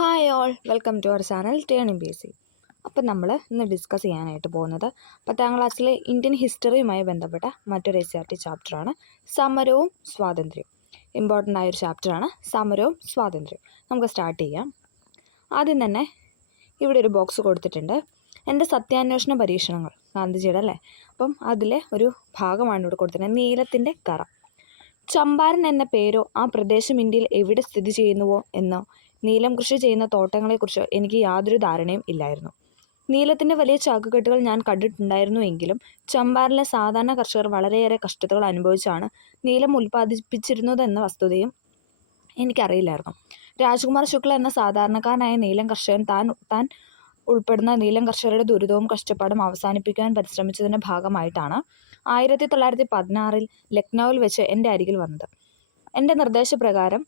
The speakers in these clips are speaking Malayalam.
Hi all, welcome to our channel turning B C. അപ്പം നമ്മൾ ഇന്ന് ഡിസ്കസ് ചെയ്യാനായിട്ട് പോകുന്നത് 10ാം ക്ലാസ്സിലെ ഇന്ത്യൻ ഹിസ്റ്ററിയുമായി ബന്ധപ്പെട്ട മറ്റൊരു SRT ചാപ്റ്ററാണ് സമരവും സ്വാതന്ത്ര്യവും. ഇമ്പോർട്ടൻ്റ് ആയൊരു ചാപ്റ്ററാണ് സമരവും സ്വാതന്ത്ര്യവും. നമുക്ക് സ്റ്റാർട്ട് ചെയ്യാം. ആദ്യം തന്നെ ഇവിടെ ഒരു ബോക്സ് കൊടുത്തിട്ടുണ്ട്, എൻ്റെ സത്യാന്വേഷണ പരീക്ഷണങ്ങൾ, ഗാന്ധിജിയുടെ അല്ലേ. അപ്പം അതിലെ ഒരു ഭാഗമാണ് ഇവിടെ കൊടുത്തിട്ടുണ്ട്, നീലത്തിൻ്റെ കറ. ചമ്പാരൻ എന്ന പേരോ ആ പ്രദേശം ഇന്ത്യയിൽ എവിടെ സ്ഥിതി ചെയ്യുന്നുവോ എന്നോ നീലം കൃഷി ചെയ്യുന്ന തോട്ടങ്ങളെക്കുറിച്ചോ എനിക്ക് യാതൊരു ധാരണയും ഇല്ലായിരുന്നു. നീലത്തിൻ്റെ വലിയ ചാക്കുകെട്ടുകൾ ഞാൻ കണ്ടിട്ടുണ്ടായിരുന്നു എങ്കിലും ചമ്പാരനിലെ സാധാരണ കർഷകർ വളരെയേറെ കഷ്ടതകൾ അനുഭവിച്ചാണ് നീലം ഉൽപ്പാദിപ്പിച്ചിരുന്നതെന്ന വസ്തുതയും എനിക്കറിയില്ലായിരുന്നു. രാജ്കുമാർ ശുക്ല എന്ന സാധാരണക്കാരനായ നീലം കർഷകൻ താൻ ഉൾപ്പെടുന്ന നീലം കർഷകരുടെ ദുരിതവും കഷ്ടപ്പാടും അവസാനിപ്പിക്കുവാൻ പരിശ്രമിച്ചതിൻ്റെ ഭാഗമായിട്ടാണ് 1916 ലക്നൌവിൽ വെച്ച് എൻ്റെ അരികിൽ വന്നത്. എൻ്റെ നിർദ്ദേശപ്രകാരം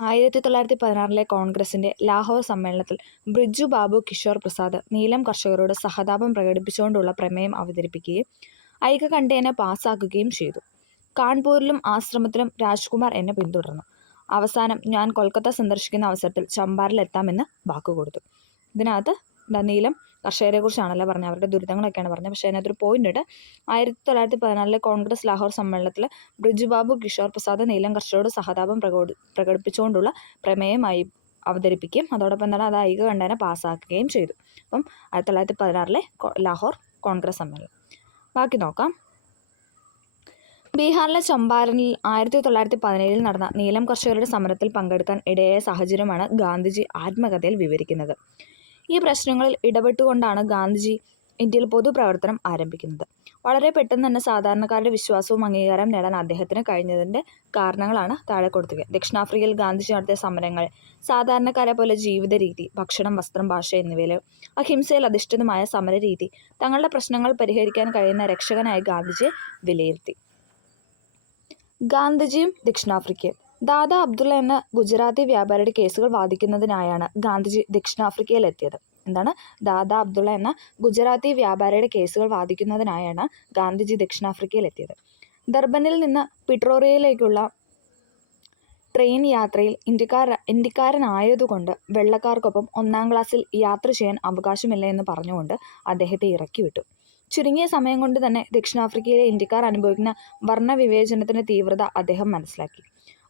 1916 കോൺഗ്രസിൻ്റെ ലാഹോർ സമ്മേളനത്തിൽ ബ്രിജു ബാബു കിഷോർ പ്രസാദ് നീലം കർഷകരോട് സഹതാപം പ്രകടിപ്പിച്ചുകൊണ്ടുള്ള പ്രമേയം അവതരിപ്പിക്കുകയും ഐകകണ്ഠേന പാസ്സാക്കുകയും ചെയ്തു. കാൺപൂരിലും ആശ്രമത്തിലും രാജ്കുമാർ എന്നെ പിന്തുടർന്നു. അവസാനം ഞാൻ കൊൽക്കത്ത സന്ദർശിക്കുന്ന അവസരത്തിൽ ചമ്പാരനിലെത്താമെന്ന് വാക്കുകൊടുത്തു. ഇതിനകത്ത് നീലം കർഷകരെ കുറിച്ചാണല്ലോ പറഞ്ഞത്, അവരുടെ ദുരിതങ്ങളൊക്കെയാണ് പറഞ്ഞത്. പക്ഷേ അതിനകത്തൊരു പോയിന്റ് ഉണ്ട്. 1914 കോൺഗ്രസ് ലാഹോർ സമ്മേളനത്തിൽ ബ്രിജുബാബു കിഷോർ പ്രസാദ് നീലം കർഷകരോട് സഹതാപം പ്രകടിപ്പിച്ചുകൊണ്ടുള്ള പ്രമേയമായി അവതരിപ്പിക്കുകയും അതോടൊപ്പം തന്നെ അത് ഐകകണ്ഠേന പാസ്സാക്കുകയും ചെയ്തു. അപ്പം 1916 ലാഹോർ കോൺഗ്രസ് സമ്മേളനം. ബാക്കി നോക്കാം. ബീഹാറിലെ ചമ്പാരനിൽ 1917 നടന്ന നീലം കർഷകരുടെ സമരത്തിൽ പങ്കെടുക്കാൻ ഇടയായ സാഹചര്യമാണ് ഗാന്ധിജി ആത്മകഥയിൽ വിവരിക്കുന്നത്. ഈ പ്രശ്നങ്ങളിൽ ഇടപെട്ടുകൊണ്ടാണ് ഗാന്ധിജി ഇന്ത്യയിൽ പൊതുപ്രവർത്തനം ആരംഭിക്കുന്നത്. വളരെ പെട്ടെന്ന് തന്നെ സാധാരണക്കാരുടെ വിശ്വാസവും അംഗീകാരം നേടാൻ അദ്ദേഹത്തിന് കഴിഞ്ഞതിൻ്റെ കാരണങ്ങളാണ് താഴെ കൊടുത്തിരിക്കുന്നത്. ദക്ഷിണാഫ്രിക്കയിൽ ഗാന്ധിജി നടത്തിയ സമരങ്ങൾ സാധാരണക്കാരെ പോലെ ജീവിത രീതി, ഭക്ഷണം, വസ്ത്രം, ഭാഷ എന്നിവയിൽ അഹിംസയിൽ അധിഷ്ഠിതമായ സമരരീതി തങ്ങളുടെ പ്രശ്നങ്ങൾ പരിഹരിക്കാൻ കഴിയുന്ന രക്ഷകനായി ഗാന്ധിജിയെ വിലയിരുത്തി. ഗാന്ധിജിയും ദക്ഷിണാഫ്രിക്കയും. ദാദാ അബ്ദുള്ള എന്ന ഗുജറാത്തി വ്യാപാരിയുടെ കേസുകൾ വാദിക്കുന്നതിനായാണ് ഗാന്ധിജി ദക്ഷിണാഫ്രിക്കയിലെത്തിയത്. എന്താണ്? ദാദാ അബ്ദുള്ള എന്ന ഗുജറാത്തി വ്യാപാരിയുടെ കേസുകൾ വാദിക്കുന്നതിനായാണ് ഗാന്ധിജി ദക്ഷിണാഫ്രിക്കയിലെത്തിയത്. ദർബനിൽ നിന്ന് പിട്രോറയിലേക്കുള്ള ട്രെയിൻ യാത്രയിൽ ഇന്ത്യക്കാരനായതുകൊണ്ട് വെള്ളക്കാർക്കൊപ്പം 1ാം ക്ലാസ്സിൽ യാത്ര ചെയ്യാൻ അവകാശമില്ല എന്ന് പറഞ്ഞുകൊണ്ട് അദ്ദേഹത്തെ ഇറക്കിവിട്ടു. ചുരുങ്ങിയ സമയം കൊണ്ട് തന്നെ ദക്ഷിണാഫ്രിക്കയിലെ ഇന്ത്യക്കാർ അനുഭവിക്കുന്ന വർണ്ണവിവേചനത്തിൻ്റെ തീവ്രത അദ്ദേഹം മനസ്സിലാക്കി.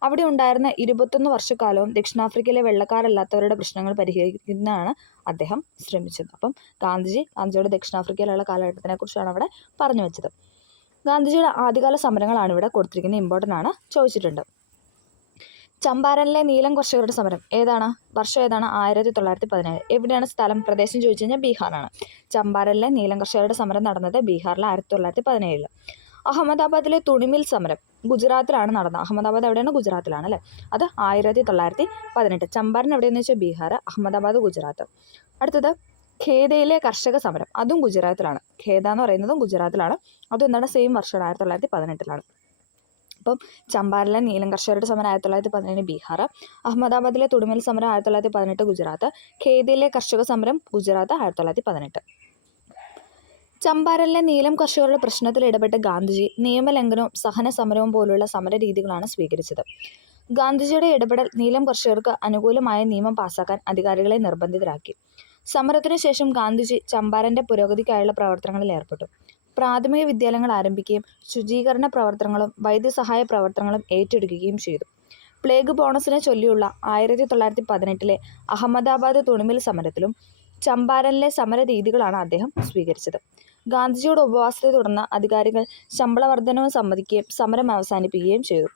അവിടെ ഉണ്ടായിരുന്ന 21 വർഷക്കാലവും ദക്ഷിണാഫ്രിക്കയിലെ വെള്ളക്കാരല്ലാത്തവരുടെ പ്രശ്നങ്ങൾ പരിഹരിക്കുന്നതാണ് അദ്ദേഹം ശ്രമിച്ചത്. അപ്പം ഗാന്ധിജിയുടെ ദക്ഷിണാഫ്രിക്കയിലുള്ള കാലഘട്ടത്തിനെക്കുറിച്ചാണ് അവിടെ പറഞ്ഞു വെച്ചത്. ഗാന്ധിജിയുടെ ആദ്യകാല സമരങ്ങളാണ് ഇവിടെ കൊടുത്തിരിക്കുന്നത്, ഇമ്പോർട്ടൻ്റ് ആണ്, ചോദിച്ചിട്ടുണ്ട്. ചമ്പാരനിലെ നീലം കർഷകരുടെ സമരം ഏതാണ്? വർഷം ഏതാണ്? 1917. എവിടെയാണ് സ്ഥലം, പ്രദേശം ചോദിച്ചു കഴിഞ്ഞാൽ ബീഹാറാണ്. ചമ്പാരനിലെ നീലം കർഷകരുടെ സമരം നടന്നത് ബീഹാറിലെ 1917. അഹമ്മദാബാദിലെ തുണിമിൽ സമരം ഗുജറാത്തിലാണ് നടന്നത്. അഹമ്മദാബാദ് എവിടെയാണ്? ഗുജറാത്തിലാണ് അല്ലേ. അത് 1918. ചമ്പാരൻ എവിടെയെന്ന് വെച്ചാൽ ബീഹാർ, അഹമ്മദാബാദ് ഗുജറാത്ത്. അടുത്തത് ഖേദയിലെ കർഷക സമരം, അതും ഗുജറാത്തിലാണ്. ഖേദ എന്ന് പറയുന്നതും ഗുജറാത്തിലാണ്. അതും എന്താണ്? സെയിം വർഷമാണ്, 1918. അപ്പം ചമ്പാരനിലെ നീലം കർഷകരുടെ സമരം 1917 ബീഹാർ, അഹമ്മദാബാദിലെ തുണിമിൽ സമരം 1918 ഗുജറാത്ത്, ഖേദയിലെ കർഷക സമരം ഗുജറാത്ത് 1918. ചമ്പാരനിലെ നീലം കർഷകരുടെ പ്രശ്നത്തിൽ ഇടപെട്ട ഗാന്ധിജി നിയമലംഘനവും സഹന സമരവും പോലുള്ള സമര രീതികളാണ് സ്വീകരിച്ചത്. ഗാന്ധിജിയുടെ ഇടപെടൽ നീലം കർഷകർക്ക് അനുകൂലമായ നിയമം പാസാക്കാൻ അധികാരികളെ നിർബന്ധിതരാക്കി. സമരത്തിനു ശേഷം ഗാന്ധിജി ചമ്പാരൻ്റെ പുരോഗതിക്കായുള്ള പ്രവർത്തനങ്ങളിൽ ഏർപ്പെട്ടു. പ്രാഥമിക വിദ്യാലയങ്ങൾ ആരംഭിക്കുകയും ശുചീകരണ പ്രവർത്തനങ്ങളും വൈദ്യസഹായ പ്രവർത്തനങ്ങളും ഏറ്റെടുക്കുകയും ചെയ്തു. പ്ലേഗ് ബോണസിനെ ചൊല്ലിയുള്ള 1918 അഹമ്മദാബാദ് തുണിമിൽ സമരത്തിലും ചമ്പാരനിലെ സമര രീതികളാണ് അദ്ദേഹം സ്വീകരിച്ചത്. ഗാന്ധിജിയുടെ ഉപവാസത്തെ തുടർന്ന് അധികാരികൾ ശമ്പള വർധനവും സമ്മതിക്കുകയും സമരം അവസാനിപ്പിക്കുകയും ചെയ്തു.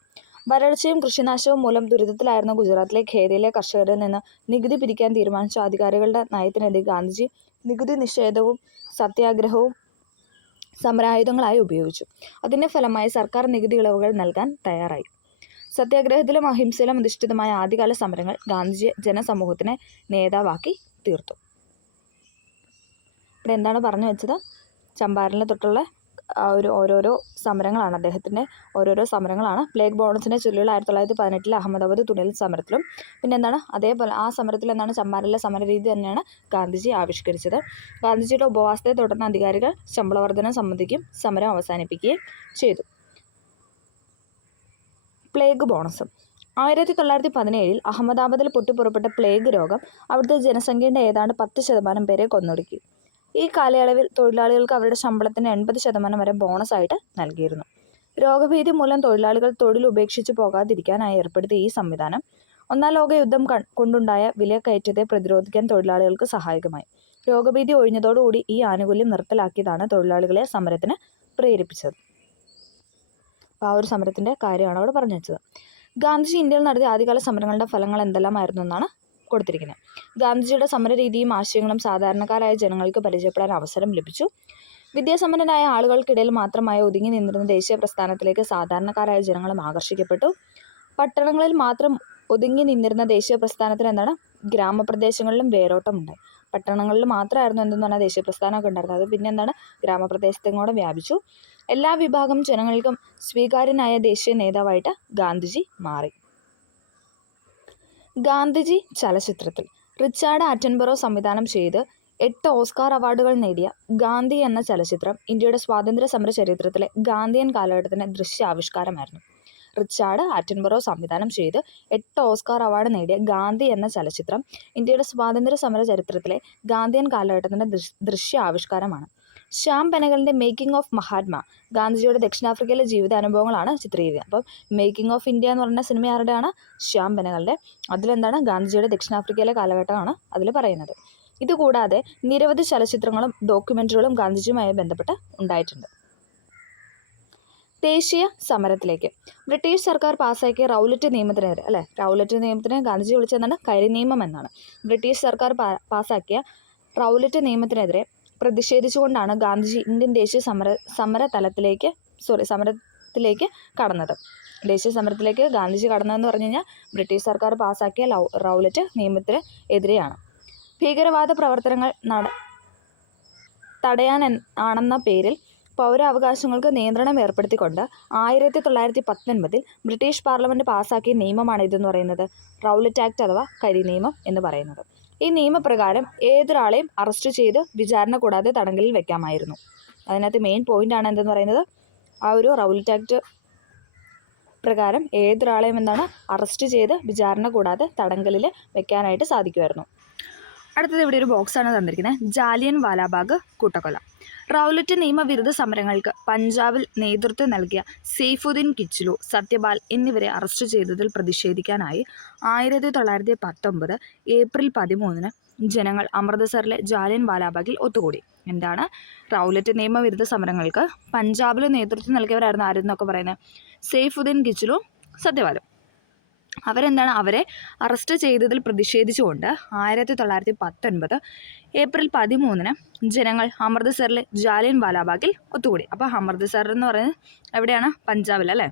വരൾച്ചയും കൃഷിനാശവും മൂലം ദുരിതത്തിലായിരുന്ന ഗുജറാത്തിലെ ഖേദയിലെ കർഷകരിൽ നിന്ന് നികുതി പിരിക്കാൻ തീരുമാനിച്ച അധികാരികളുടെ നയത്തിനെതിരെ ഗാന്ധിജി നികുതി നിഷേധവും സത്യാഗ്രഹവും സമരായുധങ്ങളായി ഉപയോഗിച്ചു. അതിൻ്റെ ഫലമായി സർക്കാർ നികുതി ഇളവുകൾ നൽകാൻ തയ്യാറായി. സത്യാഗ്രഹത്തിലും അഹിംസയിലും അധിഷ്ഠിതമായ ആദ്യകാല സമരങ്ങൾ ഗാന്ധിജിയെ ജനസമൂഹത്തിനെ നേതാവാക്കി തീർത്തു. ഇവിടെ എന്താണ് പറഞ്ഞു വെച്ചത്? ചമ്പാരനിൽ തൊട്ടുള്ള ഓരോരോ സമരങ്ങളാണ്, അദ്ദേഹത്തിൻ്റെ ഓരോരോ സമരങ്ങളാണ്. പ്ലേഗ് ബോണസിനെ ചൊല്ലിയുള്ള 1918 അഹമ്മദാബാദ് തുണിമിൽ സമരത്തിലും പിന്നെ എന്താണ് അതേപോലെ ആ സമരത്തിൽ എന്താണ് ചമ്പാരനിലെ സമരരീതി തന്നെയാണ് ഗാന്ധിജി ആവിഷ്കരിച്ചത്. ഗാന്ധിജിയുടെ ഉപവാസത്തെ തുടർന്ന് അധികാരികൾ ശമ്പളവർധനം സമ്മതിക്കുകയും സമരം അവസാനിപ്പിക്കുകയും ചെയ്തു. പ്ലേഗ് ബോണസും 1917 അഹമ്മദാബാദിൽ പൊട്ടിപ്പുറപ്പെട്ട പ്ലേഗ് രോഗം അവിടുത്തെ ജനസംഖ്യയുടെ ഏതാണ്ട് 10% പേരെ കൊന്നൊടുക്കി. ഈ കാലയളവിൽ തൊഴിലാളികൾക്ക് അവരുടെ ശമ്പളത്തിന് 80% വരെ ബോണസായിട്ട് നൽകിയിരുന്നു. രോഗഭീതി മൂലം തൊഴിലാളികൾ തൊഴിൽ ഉപേക്ഷിച്ചു പോകാതിരിക്കാനായി ഏർപ്പെടുത്തിയ ഈ സംവിധാനം ഒന്നാം ലോക യുദ്ധം കൊണ്ടുണ്ടായ വിലക്കയറ്റത്തെ പ്രതിരോധിക്കാൻ തൊഴിലാളികൾക്ക് സഹായകമായി. രോഗഭീതി ഒഴിഞ്ഞതോടുകൂടി ഈ ആനുകൂല്യം നിർത്തലാക്കിയതാണ് തൊഴിലാളികളെ സമരത്തിന് പ്രേരിപ്പിച്ചത്. അപ്പോൾ ആ ഒരു സമരത്തിൻ്റെ കാര്യമാണ് അവിടെ പറഞ്ഞു വെച്ചത്. ഗാന്ധിജി ഇന്ത്യയിൽ നടത്തിയ ആദ്യകാല സമരങ്ങളുടെ ഫലങ്ങൾ എന്തെല്ലാമായിരുന്നു എന്നാണ് കൊടുത്തിരിക്കുന്നത്. ഗാന്ധിജിയുടെ സമരരീതിയും ആശയങ്ങളും സാധാരണക്കാരായ ജനങ്ങൾക്ക് പരിചയപ്പെടാൻ അവസരം ലഭിച്ചു. വിദ്യാസമ്പന്നരായ ആളുകൾക്കിടയിൽ മാത്രമായി ഒതുങ്ങി നിന്നിരുന്ന ദേശീയ പ്രസ്ഥാനത്തിലേക്ക് സാധാരണക്കാരായ ജനങ്ങളും ആകർഷിക്കപ്പെട്ടു. പട്ടണങ്ങളിൽ മാത്രം ഒതുങ്ങി നിന്നിരുന്ന ദേശീയ പ്രസ്ഥാനത്തിന് ഗ്രാമപ്രദേശങ്ങളിലും വേരോട്ടമുണ്ടായി. പട്ടണങ്ങളിൽ മാത്രമായിരുന്നു എന്തെന്ന് പറഞ്ഞാൽ ദേശീയ പ്രസ്ഥാനമൊക്കെ ഉണ്ടായിരുന്നത്. അത് പിന്നെ ഗ്രാമപ്രദേശത്തും കൂടെ വ്യാപിച്ചു. എല്ലാ വിഭാഗം ജനങ്ങൾക്കും സ്വീകാര്യനായ ദേശീയ നേതാവായിട്ട് ഗാന്ധിജി മാറി. ഗാന്ധിജി ചലച്ചിത്രത്തിൽ റിച്ചാർഡ് ആറ്റൻബറോ സംവിധാനം ചെയ്ത് 8 ഓസ്കാർ അവാർഡുകൾ നേടിയ ഗാന്ധി എന്ന ചലച്ചിത്രം ഇന്ത്യയുടെ സ്വാതന്ത്ര്യ സമര ചരിത്രത്തിലെ ഗാന്ധിയൻ കാലഘട്ടത്തിൻ്റെ ദൃശ്യാവിഷ്കാരമായിരുന്നു. റിച്ചാർഡ് ആറ്റൻബറോ സംവിധാനം ചെയ്ത് 8 ഓസ്കാർ അവാർഡ് നേടിയ ഗാന്ധി എന്ന ചലച്ചിത്രം ഇന്ത്യയുടെ സ്വാതന്ത്ര്യ സമര ചരിത്രത്തിലെ ഗാന്ധിയൻ കാലഘട്ടത്തിൻ്റെ ദൃശ്യാവിഷ്കാരമാണ്. ശ്യാം ബെനഗലിൻ്റെ മേക്കിംഗ് ഓഫ് മഹാത്മ ഗാന്ധിജിയുടെ ദക്ഷിണാഫ്രിക്കയിലെ ജീവിതാനുഭവങ്ങളാണ് ചിത്രീകരിക്കുന്നത്. അപ്പം മേക്കിംഗ് ഓഫ് ഇന്ത്യ എന്ന് പറഞ്ഞ സിനിമ ആരുടെയാണ്? ശ്യാം ബെനഗലിൻ്റെ. ഗാന്ധിജിയുടെ ദക്ഷിണാഫ്രിക്കയിലെ കാലഘട്ടമാണ് അതിൽ പറയുന്നത്. ഇതുകൂടാതെ നിരവധി ചലച്ചിത്രങ്ങളും ഡോക്യുമെൻ്ററികളും ഗാന്ധിജിയുമായി ബന്ധപ്പെട്ട് ഉണ്ടായിട്ടുണ്ട്. ദേശീയ സമരത്തിലേക്ക് ബ്രിട്ടീഷ് സർക്കാർ പാസ്സാക്കിയ റൗലറ്റ് നിയമത്തിനെതിരെ റൗലറ്റ് നിയമത്തിനെ ഗാന്ധിജി വിളിച്ചെന്നാണ് കരിനിയമം എന്നാണ്. ബ്രിട്ടീഷ് സർക്കാർ പാസ്സാക്കിയ റൗലറ്റ് നിയമത്തിനെതിരെ പ്രതിഷേധിച്ചുകൊണ്ടാണ് ഗാന്ധിജി ഇന്ത്യൻ ദേശീയ സമരത്തിലേക്ക് കടന്നത്. ദേശീയ സമരത്തിലേക്ക് ഗാന്ധിജി കടന്നതെന്ന് പറഞ്ഞു കഴിഞ്ഞാൽ ബ്രിട്ടീഷ് സർക്കാർ പാസ്സാക്കിയ റൗലറ്റ് നിയമത്തിന് എതിരെയാണ്. ഭീകരവാദ പ്രവർത്തനങ്ങൾ തടയാനാണെന്ന പേരിൽ പൗരാവകാശങ്ങൾക്ക് നിയന്ത്രണം ഏർപ്പെടുത്തിക്കൊണ്ട് 1919 ബ്രിട്ടീഷ് പാർലമെൻറ്റ് പാസ്സാക്കിയ നിയമമാണ് ഇതെന്ന് പറയുന്നത് റൗലറ്റ് ആക്ട് അഥവാ കരി നിയമം എന്ന് പറയുന്നത്. ഈ നിയമപ്രകാരം ഏതൊരാളെയും അറസ്റ്റ് ചെയ്ത് വിചാരണ കൂടാതെ തടങ്കലിൽ വെക്കാമായിരുന്നു. അതിനകത്ത് മെയിൻ പോയിൻ്റാണ് എന്തെന്ന് പറയുന്നത്, ആ ഒരു റൗലറ്റ് ആക്ട് പ്രകാരം ഏതൊരാളെയും അറസ്റ്റ് ചെയ്ത് വിചാരണ കൂടാതെ തടങ്കലിൽ വെക്കാനായിട്ട് സാധിക്കുമായിരുന്നു. അടുത്തത് ഇവിടെ ഒരു ബോക്സാണ് തന്നിരിക്കുന്നത്. ജാലിയൻ വാലാബാഗ് കൂട്ടക്കൊല. റൗലറ്റ് നിയമവിരുദ്ധ സമരങ്ങൾക്ക് പഞ്ചാബിൽ നേതൃത്വം നൽകിയ സെയ്ഫുദ്ദീൻ കിച്ലു, സത്യപാൽ എന്നിവരെ അറസ്റ്റ് ചെയ്തതിൽ പ്രതിഷേധിക്കാനായി 1919 ഏപ്രിൽ 13 ജനങ്ങൾ അമൃതസറിലെ ജാലിയൻ വാലാബാഗിൽ ഒത്തുകൂടി. റൗലറ്റ് നിയമവിരുദ്ധ സമരങ്ങൾക്ക് പഞ്ചാബിൽ നേതൃത്വം നൽകിയവരായിരുന്നു ആരെന്നൊക്കെ പറയുന്നത് സെയ്ഫുദ്ദീൻ കിച്ലു, സത്യപാലും. അവരെ അറസ്റ്റ് ചെയ്തതിൽ പ്രതിഷേധിച്ചുകൊണ്ട് 1919 ഏപ്രിൽ 13 ജനങ്ങൾ അമൃതസറിലെ ജാലിയൻ വാലാബാഗിൽ ഒത്തുകൂടി. അപ്പോൾ അമൃതസർ എന്ന് പറയുന്നത് എവിടെയാണ്? പഞ്ചാബിൽ അല്ലേ?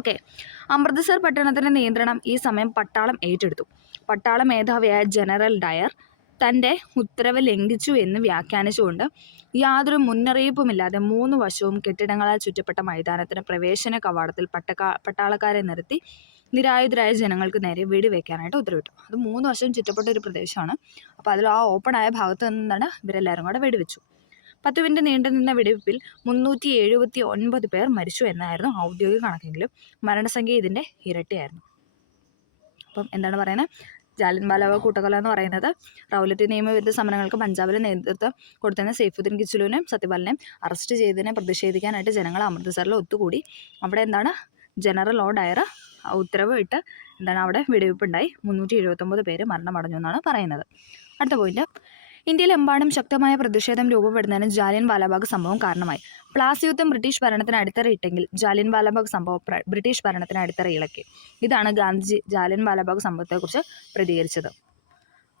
ഓക്കെ. അമൃതസർ പട്ടണത്തിൻ്റെ നിയന്ത്രണം ഈ സമയം പട്ടാളം ഏറ്റെടുത്തു. പട്ടാള മേധാവിയായ ജനറൽ ഡയർ തൻ്റെ ഉത്തരവ് ലംഘിച്ചു എന്ന് വ്യാഖ്യാനിച്ചുകൊണ്ട് യാതൊരു മുന്നറിയിപ്പുമില്ലാതെ 3 വശവും കെട്ടിടങ്ങളാൽ ചുറ്റപ്പെട്ട മൈതാനത്തിന് പ്രവേശന കവാടത്തിൽ പട്ടാളക്കാരെ നിർത്തി നിരായുധരായ ജനങ്ങൾക്ക് നേരെ വെടിവെക്കാനായിട്ട് ഉത്തരവിട്ടു. അത് 3 വശവും ചുറ്റപ്പെട്ട ഒരു പ്രദേശമാണ്. അപ്പോൾ അതിൽ ആ ഓപ്പണായ ഭാഗത്ത് നിന്നാണ് ഇവരെല്ലാവരും കൂടെ വെടിവെച്ചു. 10 മിനിറ്റ് നീണ്ടുനിന്ന വെടിവെപ്പിൽ 379 പേർ മരിച്ചു എന്നായിരുന്നു ഔദ്യോഗിക കണക്കെങ്കിലും മരണസംഖ്യ ഇതിൻ്റെ ഇരട്ടിയായിരുന്നു. അപ്പം എന്താണ് പറയുന്നത്? ജാലിയൻ വാലാബാഗ് കൂട്ടക്കൊല എന്ന് പറയുന്നത് റൗലറ്റ് നിയമവിരുദ്ധ സമരങ്ങൾക്ക് പഞ്ചാബിൽ നേതൃത്വം കൊടുത്തിരുന്ന സെയ്ഫുദ്ദീൻ കിച്ലുവിനെയും സത്യപാലിനെയും അറസ്റ്റ് ചെയ്തതിനെ പ്രതിഷേധിക്കാനായിട്ട് ജനങ്ങൾ അമൃതസറിൽ ഒത്തുകൂടി. അവിടെ ജനറൽ ഡയർ ഉത്തരവ് ഇട്ട് അവിടെ വെടിവെപ്പുണ്ടായി. 379 പേര് മരണമടഞ്ഞു എന്നാണ് പറയുന്നത്. അടുത്ത പോയിന്റ്, ഇന്ത്യയിലെമ്പാടും ശക്തമായ പ്രതിഷേധം രൂപപ്പെടുന്നതിന് ജാലിയൻ വാലാബാഗ് സംഭവം കാരണമായി. പ്ലാസി യുദ്ധം ബ്രിട്ടീഷ് ഭരണത്തിന് അടിത്തറയിട്ടെങ്കിൽ ജാലിയൻ വാലാബാഗ് സംഭവം ബ്രിട്ടീഷ് ഭരണത്തിന് അടിത്തറ ഇളക്കി. ഇതാണ് ഗാന്ധിജി ജാലിയൻ വാലാബാഗ് സംഭവത്തെക്കുറിച്ച് പ്രതികരിച്ചത്.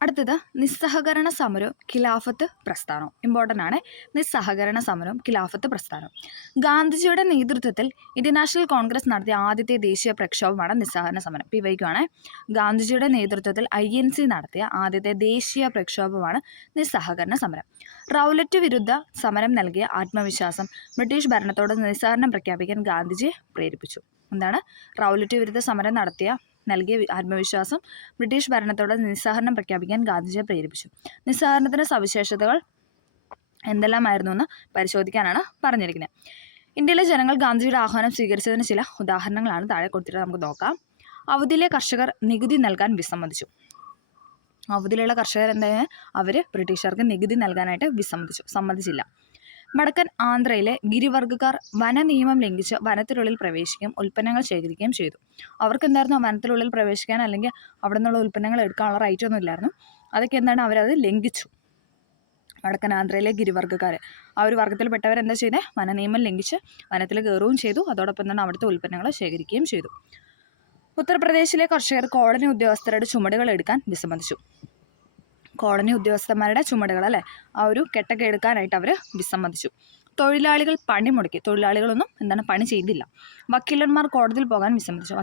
അടുത്തത് നിസ്സഹകരണ സമരവും ഖിലാഫത്ത് പ്രസ്ഥാനവും. ഇമ്പോർട്ടൻ്റ് ആണ്. നിസ്സഹകരണ സമരവും ഖിലാഫത്ത് പ്രസ്ഥാനവും. ഗാന്ധിജിയുടെ നേതൃത്വത്തിൽ ഇന്ത്യൻ നാഷണൽ കോൺഗ്രസ് നടത്തിയ ആദ്യത്തെ ദേശീയ പ്രക്ഷോഭമാണ് നിസ്സഹകരണ സമരം. പിവൈക്കുമാണ്. ഗാന്ധിജിയുടെ നേതൃത്വത്തിൽ INC നടത്തിയ ആദ്യത്തെ ദേശീയ പ്രക്ഷോഭമാണ് നിസ്സഹകരണ സമരം. റൗലറ്റ് വിരുദ്ധ സമരം നൽകിയ ആത്മവിശ്വാസം ബ്രിട്ടീഷ് ഭരണത്തോട് നിസ്സഹകരണം പ്രഖ്യാപിക്കാൻ ഗാന്ധിജിയെ പ്രേരിപ്പിച്ചു. റൗലറ്റ് വിരുദ്ധ സമരം നൽകിയ ആത്മവിശ്വാസം ബ്രിട്ടീഷ് ഭരണത്തോട് നിസ്സഹകരണം പ്രഖ്യാപിക്കാൻ ഗാന്ധിജിയെ പ്രേരിപ്പിച്ചു. നിസ്സഹകരണത്തിൻ്റെ സവിശേഷതകൾ എന്തെല്ലാമായിരുന്നു എന്ന് പരിശോധിക്കാനാണ് പറഞ്ഞിരിക്കുന്നത്. ഇന്ത്യയിലെ ജനങ്ങൾ ഗാന്ധിജിയുടെ ആഹ്വാനം സ്വീകരിച്ചതിന് ചില ഉദാഹരണങ്ങളാണ് താഴെ കൊടുത്തിട്ട് നമുക്ക് നോക്കാം. അവധിയിലെ കർഷകർ നികുതി നൽകാൻ വിസമ്മതിച്ചു. അവധിയിലുള്ള കർഷകർ എന്തായാലും അവർ ബ്രിട്ടീഷുകാർക്ക് നികുതി നൽകാനായിട്ട് സമ്മതിച്ചില്ല. വടക്കൻ ആന്ധ്രയിലെ ഗിരിവർഗ്ഗക്കാർ വന നിയമം ലംഘിച്ച് വനത്തിനുള്ളിൽ പ്രവേശിക്കുകയും ഉൽപ്പന്നങ്ങൾ ശേഖരിക്കുകയും ചെയ്തു. അവർക്ക് എന്തായിരുന്നു വനത്തിനുള്ളിൽ പ്രവേശിക്കാൻ അല്ലെങ്കിൽ അവിടെ നിന്നുള്ള ഉൽപ്പന്നങ്ങൾ എടുക്കാനുള്ള റൈറ്റ് ഒന്നും ഇല്ലായിരുന്നു. അതൊക്കെ എന്താണ്, അവരത് ലംഘിച്ചു. വടക്കൻ ആന്ധ്രയിലെ ഗിരിവർഗ്ഗക്കാർ ആ ഒരു വർഗ്ഗത്തിൽപ്പെട്ടവരെന്താ ചെയ്തത്, വന നിയമം ലംഘിച്ച് വനത്തിൽ കയറുകയും ചെയ്തു. അതോടൊപ്പം തന്നെ അവിടുത്തെ ഉൽപ്പന്നങ്ങൾ ശേഖരിക്കുകയും ചെയ്തു. ഉത്തർപ്രദേശിലെ കർഷകർ കോളനി ഉദ്യോഗസ്ഥരുടെ ചുമടുകൾ എടുക്കാൻ വിസമ്മതിച്ചു. കോളനി ഉദ്യോഗസ്ഥന്മാരുടെ ചുമടുകൾ ആ ഒരു കെട്ടൊക്കെ എടുക്കാനായിട്ട് അവർ വിസമ്മതിച്ചു. തൊഴിലാളികൾ പണിമുടക്കി. തൊഴിലാളികളൊന്നും പണി ചെയ്തില്ല. വക്കീലന്മാർ കോടതിയിൽ പോകാൻ വിസമ്മതിച്ചു.